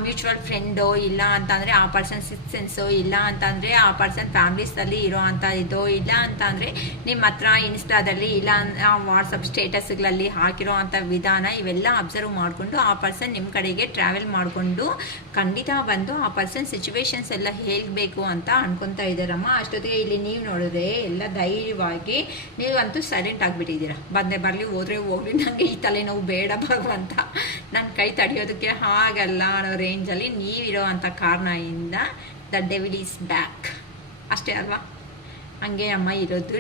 ಮ್ಯೂಚುವಲ್ ಫ್ರೆಂಡೋ, ಇಲ್ಲ ಅಂತಂದರೆ ಆ ಪರ್ಸನ್ ಸಿಕ್ಸ್ ಸೆನ್ಸೋ, ಇಲ್ಲ ಅಂತಂದರೆ ಆ ಪರ್ಸನ್ ಫ್ಯಾಮಿಲೀಸಲ್ಲಿ ಇರೋ ಅಂಥ ಇದೋ, ಇಲ್ಲ ಅಂತಂದರೆ ನಿಮ್ಮ ಹತ್ರ ಇನ್ಸ್ಟಾದಲ್ಲಿ ಇಲ್ಲ ವಾಟ್ಸಪ್ ಸ್ಟೇಟಸ್ಗಳಲ್ಲಿ ಹಾಕಿರೋ ಅಂಥ ವಿಧಾನ ಇವೆಲ್ಲ ಅಬ್ಸರ್ವ್ ಮಾಡಿಕೊಂಡು ಆ ಪರ್ಸನ್ ನಿಮ್ಮ ಕಡೆಗೆ ಟ್ರಾವೆಲ್ ಮಾಡಿಕೊಂಡು ಖಂಡಿತ ಬಂದು ಆ ಪರ್ಸನ್ ಸಿಚುವೇಶನ್ಸ್ ಎಲ್ಲ ಹೇಳಬೇಕು ಅಂತ ಅನ್ಕೊತಾ ಇದ್ದಾರಮ್ಮ. ಅಷ್ಟೊತ್ತಿಗೆ ಇಲ್ಲಿ ನೀವು ನೋಡಿದ್ರೆ ಎಲ್ಲ ಧೈರ್ಯವಾಗಿ ನೀವಂತೂ ಸೈಲೆಂಟ್ ಆಗಿಬಿಟ್ಟಿದ್ದೀರಾ. ಬಂದೇ ಬರಲಿ, ಹೋದ್ರೆ ಹೋಗ್ಲಿ, ನನಗೆ ಈ ತಲೆನೋವು ಬೇಡ ಭಗವಂತ, ನನ್ನ ಕೈ ತಡೆಯೋದಕ್ಕೆ ಆಗಲ್ಲ ಅನ್ನೋ ರೇಂಜಲ್ಲಿ ನೀವಿರೋ ಅಂಥ ಕಾರಣದಿಂದ ದ ಡೆವಿಲ್ ಈಸ್ ಬ್ಯಾಕ್. ಅಷ್ಟೇ ಅಲ್ವಾ? ಹಂಗೆ ಅಮ್ಮ ಇರೋದು.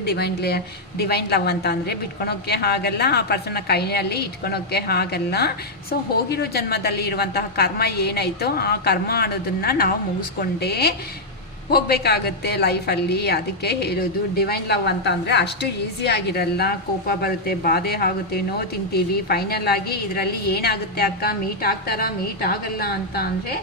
ಡಿವೈನ್ ಲವ್ ಅಂತ ಅಂದರೆ ಬಿಟ್ಕೊಳೋಕ್ಕೆ ಆಗಲ್ಲ, ಆ ಪರ್ಸನ್ನ ಕೈಯಲ್ಲಿ ಇಟ್ಕೊಳೋಕ್ಕೆ ಆಗಲ್ಲ. ಸೊ ಹೋಗಿರೋ ಜನ್ಮದಲ್ಲಿ ಇರುವಂತಹ ಕರ್ಮ ಏನಾಯಿತೋ ಆ ಕರ್ಮ ಅನ್ನೋದನ್ನು ನಾವು ಮುಗಿಸ್ಕೊಂಡೇ ಹೋಗಬೇಕಾಗತ್ತೆ ಲೈಫಲ್ಲಿ. ಅದಕ್ಕೆ ಹೇಳೋದು ಡಿವೈನ್ ಲವ್ ಅಂತ ಅಂದರೆ ಅಷ್ಟು ಈಸಿ ಆಗಿರಲ್ಲ. ಕೋಪ ಬರುತ್ತೆ, ಬಾಧೆ ಆಗುತ್ತೆ, ನೋವು ತಿಂತೀವಿ. ಫೈನಲ್ ಆಗಿ ಇದರಲ್ಲಿ ಏನಾಗುತ್ತೆ ಅಕ್ಕ, ಮೀಟ್ ಆಗ್ತಾರಾ ಮೀಟ್ ಆಗಲ್ಲ ಅಂತ ಅಂದರೆ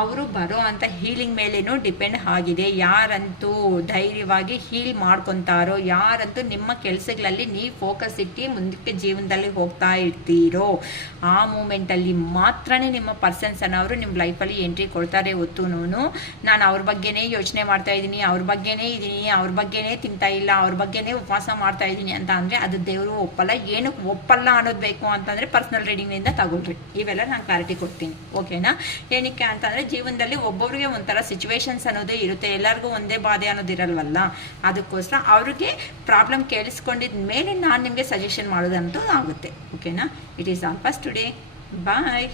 ಅವರು ಬರೋ ಅಂಥ ಹೀಲಿಂಗ್ ಮೇಲೇನೂ ಡಿಪೆಂಡ್ ಆಗಿದೆ. ಯಾರಂತೂ ಧೈರ್ಯವಾಗಿ ಹೀಲ್ ಮಾಡ್ಕೊತಾರೋ, ಯಾರಂತೂ ನಿಮ್ಮ ಕೆಲಸಗಳಲ್ಲಿ ನೀವು ಫೋಕಸ್ ಇಟ್ಟು ಮುಂದಕ್ಕೆ ಜೀವನದಲ್ಲಿ ಹೋಗ್ತಾ ಇರ್ತೀರೋ ಆ ಮೂಮೆಂಟಲ್ಲಿ ಮಾತ್ರನೇ ನಿಮ್ಮ ಪರ್ಸನ್ಸ್ ಅನ್ನೋರು ನಿಮ್ಮ ಲೈಫಲ್ಲಿ ಎಂಟ್ರಿ ಕೊಡ್ತಾರೆ. ಹೊತ್ತುನೂ ನಾನು ಅವ್ರ ಬಗ್ಗೆನೇ ಯೋಚನೆ ಮಾಡ್ತಾ ಇದ್ದೀನಿ, ಅವ್ರ ಬಗ್ಗೆನೇ ಇದ್ದೀನಿ, ಅವ್ರ ಬಗ್ಗೆನೇ ತಿಂತಾ ಇಲ್ಲ, ಅವ್ರ ಬಗ್ಗೆನೇ ಉಪವಾಸ ಮಾಡ್ತಾ ಇದ್ದೀನಿ ಅಂತ ಅಂದರೆ ಅದು ದೇವರು ಒಪ್ಪಲ್ಲ. ಏನಕ್ಕೆ ಒಪ್ಪಲ್ಲ ಅನ್ನೋದು ಬೇಕು ಅಂತಂದರೆ ಪರ್ಸ್ನಲ್ ರೀಡಿಂಗ್ನಿಂದ ತಗೊಳ್ರಿ. ಇವೆಲ್ಲ ನಾನು ಕ್ಲಾರಿಟಿ ಕೊಡ್ತೀನಿ, ಓಕೆನಾ? ಏನಕ್ಕೆ ಅಂತಂದರೆ ಜೀವನದಲ್ಲಿ ಒಬ್ಬೊಬ್ಬರಿಗೆ ಒಂಥರ ಸಿಚುವೇಶನ್ಸ್ ಅನ್ನೋದೇ ಇರುತ್ತೆ, ಎಲ್ಲರಿಗೂ ಒಂದೇ ಬಾಧೆ ಅನ್ನೋದಿರಲ್ವಲ್ಲ. ಅದಕ್ಕೋಸ್ಕರ ಅವ್ರಿಗೆ ಪ್ರಾಬ್ಲಮ್ ಕೇಳಿಸ್ಕೊಂಡಿದ ಮೇಲೆ ನಾನು ನಿಮಗೆ ಸಜೆಷನ್ ಮಾಡೋದಂತೂ ಆಗುತ್ತೆ, ಓಕೆನಾ? It is all for today. Bye.